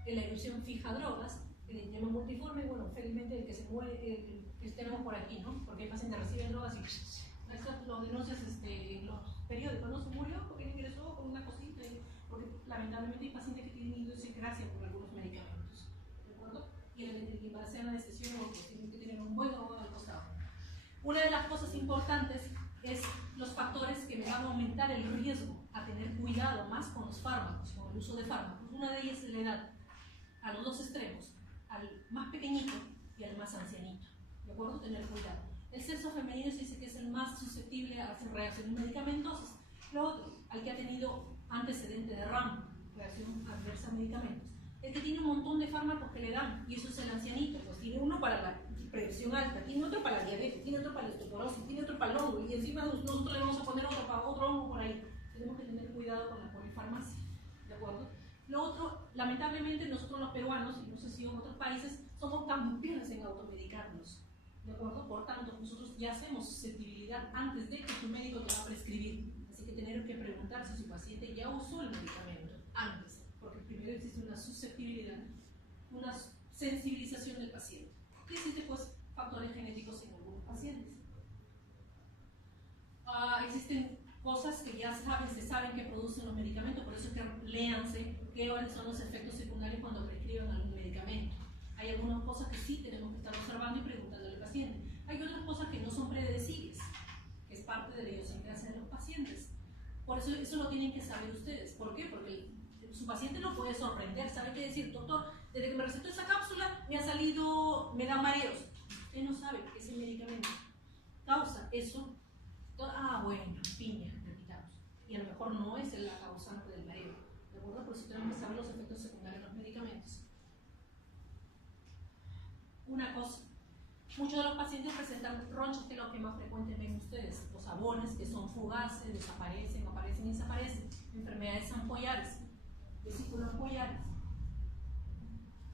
la erupción fija a drogas, el edema multiforme, bueno, felizmente el que se muere, el que tenemos por aquí, ¿no? Porque hay pacientes que reciben drogas y lo denuncias en los periódicos, ¿no? Se murió porque ingresó con una cosita, porque lamentablemente hay pacientes que tienen idiosincrasia por algunos medicamentos, ¿de acuerdo? Y para hacer anestesiólogos pues, tienen que tener un buen abogado al costado. Una de las cosas importantes es los factores que me van a aumentar el riesgo a tener cuidado más con los fármacos, con el uso de fármacos. Una de ellas es la edad, a los dos extremos, al más pequeñito y al más ancianito, ¿de acuerdo? Tener cuidado. El sexo femenino se dice que es el más susceptible a hacer reacciones medicamentosas, luego al que ha tenido antecedente de RAM, reacción adversa a medicamentos. El que tiene un montón de fármacos que le dan, y eso es el ancianito, pues tiene uno para la presión alta, tiene otro para la diabetes, tiene otro para la osteoporosis, tiene otro para el hongo, y encima nosotros le vamos a poner otro para otro hongo por ahí. Tenemos que tener cuidado con la polifarmacia, ¿de acuerdo? Lo otro, lamentablemente nosotros los peruanos, y no sé si en otros países, somos campeones en automedicarnos, ¿de acuerdo? Por tanto, nosotros ya hacemos susceptibilidad antes de que tu médico te va a prescribir. Así que tener que preguntar si su paciente ya usó el medicamento antes, porque primero existe una susceptibilidad, una sensibilización del paciente. Y existen pues factores genéticos en algunos pacientes. Existen cosas que ya se saben que producen los medicamentos, por eso es que léanse cuáles son los efectos secundarios cuando prescriben algún medicamento. Hay algunas cosas que sí tenemos que estar observando y preguntándole al paciente. Hay otras cosas que no son predecibles, que es parte de la idiosincrasia de los pacientes. Por eso lo tienen que saber ustedes. ¿Por qué? Porque su paciente lo puede sorprender. Sabe qué decir, doctor, desde que me recetó esa cápsula me da mareos. Usted no sabe que ese medicamento causa eso. Bueno, piña, le quitamos. Y a lo mejor no es la causante del mareo. ¿De acuerdo? Por eso tenemos que saber los efectos secundarios de los medicamentos. Una cosa, muchos de los pacientes presentan ronchas, que es lo que más frecuentemente ven ustedes. Los abones que son fugaces, desaparecen, aparecen y desaparecen. Enfermedades ampollares, vesículas ampollares.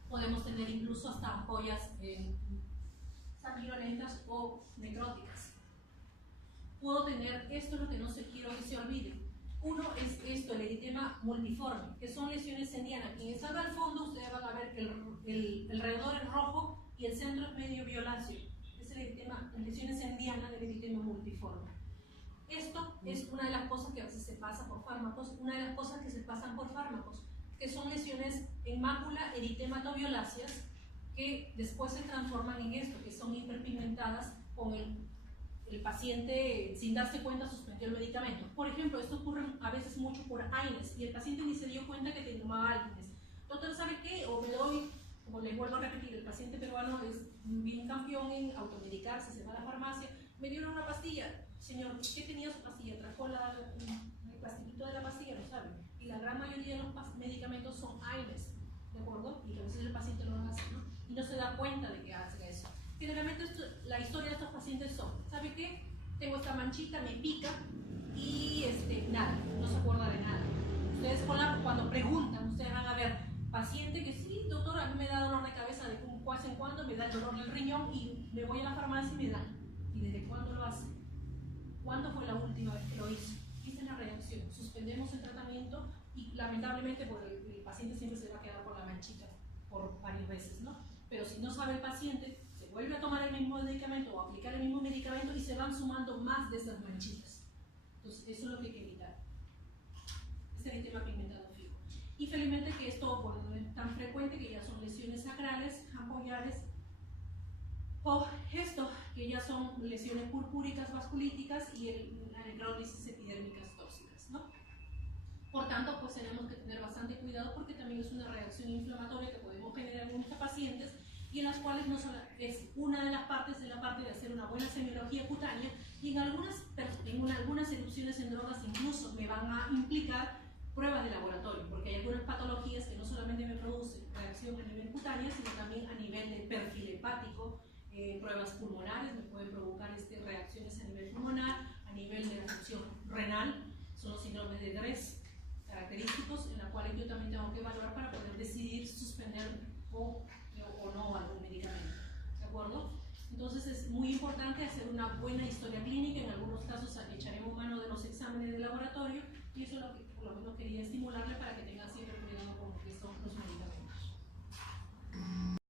Podemos tener incluso hasta ampollas sanguinolentas o necróticas. Puedo tener, esto es lo que no se quiero que se olvide. Uno es esto, el eritema multiforme, que son lesiones en diana. Quien salga al fondo, ustedes van a ver que el alrededor es rojo y el centro es medio violáceo. Es el eritema, las lesiones en diana del eritema multiforme. Esto es una de las cosas que a veces se pasa por fármacos, una de las cosas que se pasan por fármacos, que son lesiones en mácula eritematoviolaceas, que después se transforman en esto, que son hiperpigmentadas con el paciente, sin darse cuenta, suspendió el medicamento. Por ejemplo, esto ocurre a veces mucho por AINES y el paciente ni se dio cuenta que tomaba AINES. Doctor, ¿sabe qué? O me doy, como les vuelvo a repetir, el paciente peruano es bien campeón en automedicarse, se va a la farmacia, me dieron una pastilla. Señor, ¿qué tenía su pastilla? Trajo el plastiquito de la pastilla, no sabe. Y la gran mayoría de los medicamentos son AINES, ¿de acuerdo? Y a veces el paciente no lo hace, ¿no? Y no se da cuenta de que hace eso. Generalmente la historia de estos pacientes son, ¿sabe qué? Tengo esta manchita, me pica y nada, no se acuerda de nada. Ustedes cuando preguntan, ustedes van a ver paciente que sí, doctora, a mí me da dolor de cabeza de vez en cuando, me da el dolor del riñón y me voy a la farmacia y me da. ¿Y desde cuándo lo hace? ¿Cuándo fue la última vez que lo hizo? Esta es la reacción. Suspendemos el tratamiento y lamentablemente el paciente siempre se va a quedar con la manchita por varias veces, ¿no? Pero si no sabe el paciente, vuelve a tomar el mismo medicamento o aplicar el mismo medicamento y se van sumando más de esas manchitas. Entonces, eso es lo que hay que evitar. Este eritema pigmentado fijo. Y felizmente que esto, por no es tan frecuente, que ya son lesiones sacrales, ampollares, o esto, que ya son lesiones purpúricas vasculíticas y la necrólisis epidérmicas tóxicas, ¿no? Por tanto, pues tenemos que tener bastante cuidado porque también es una reacción inflamatoria que podemos generar en muchos pacientes y en las cuales no solo es una de las partes de la parte de hacer una buena semiología cutánea y en algunas erupciones en drogas incluso me van a implicar pruebas de laboratorio, porque hay algunas patologías que no solamente me producen reacción a nivel cutáneo, sino también a nivel de perfil hepático, pruebas pulmonares me pueden provocar reacciones a nivel pulmonar, a nivel de la función renal, son los síndromes de Gress característicos en los cuales yo también tengo que evaluar para poder decidir suspender o no algún medicamento, ¿de acuerdo? Entonces es muy importante hacer una buena historia clínica, en algunos casos echaremos mano de los exámenes de laboratorio y eso es lo que por lo menos quería estimularle para que tengan cierta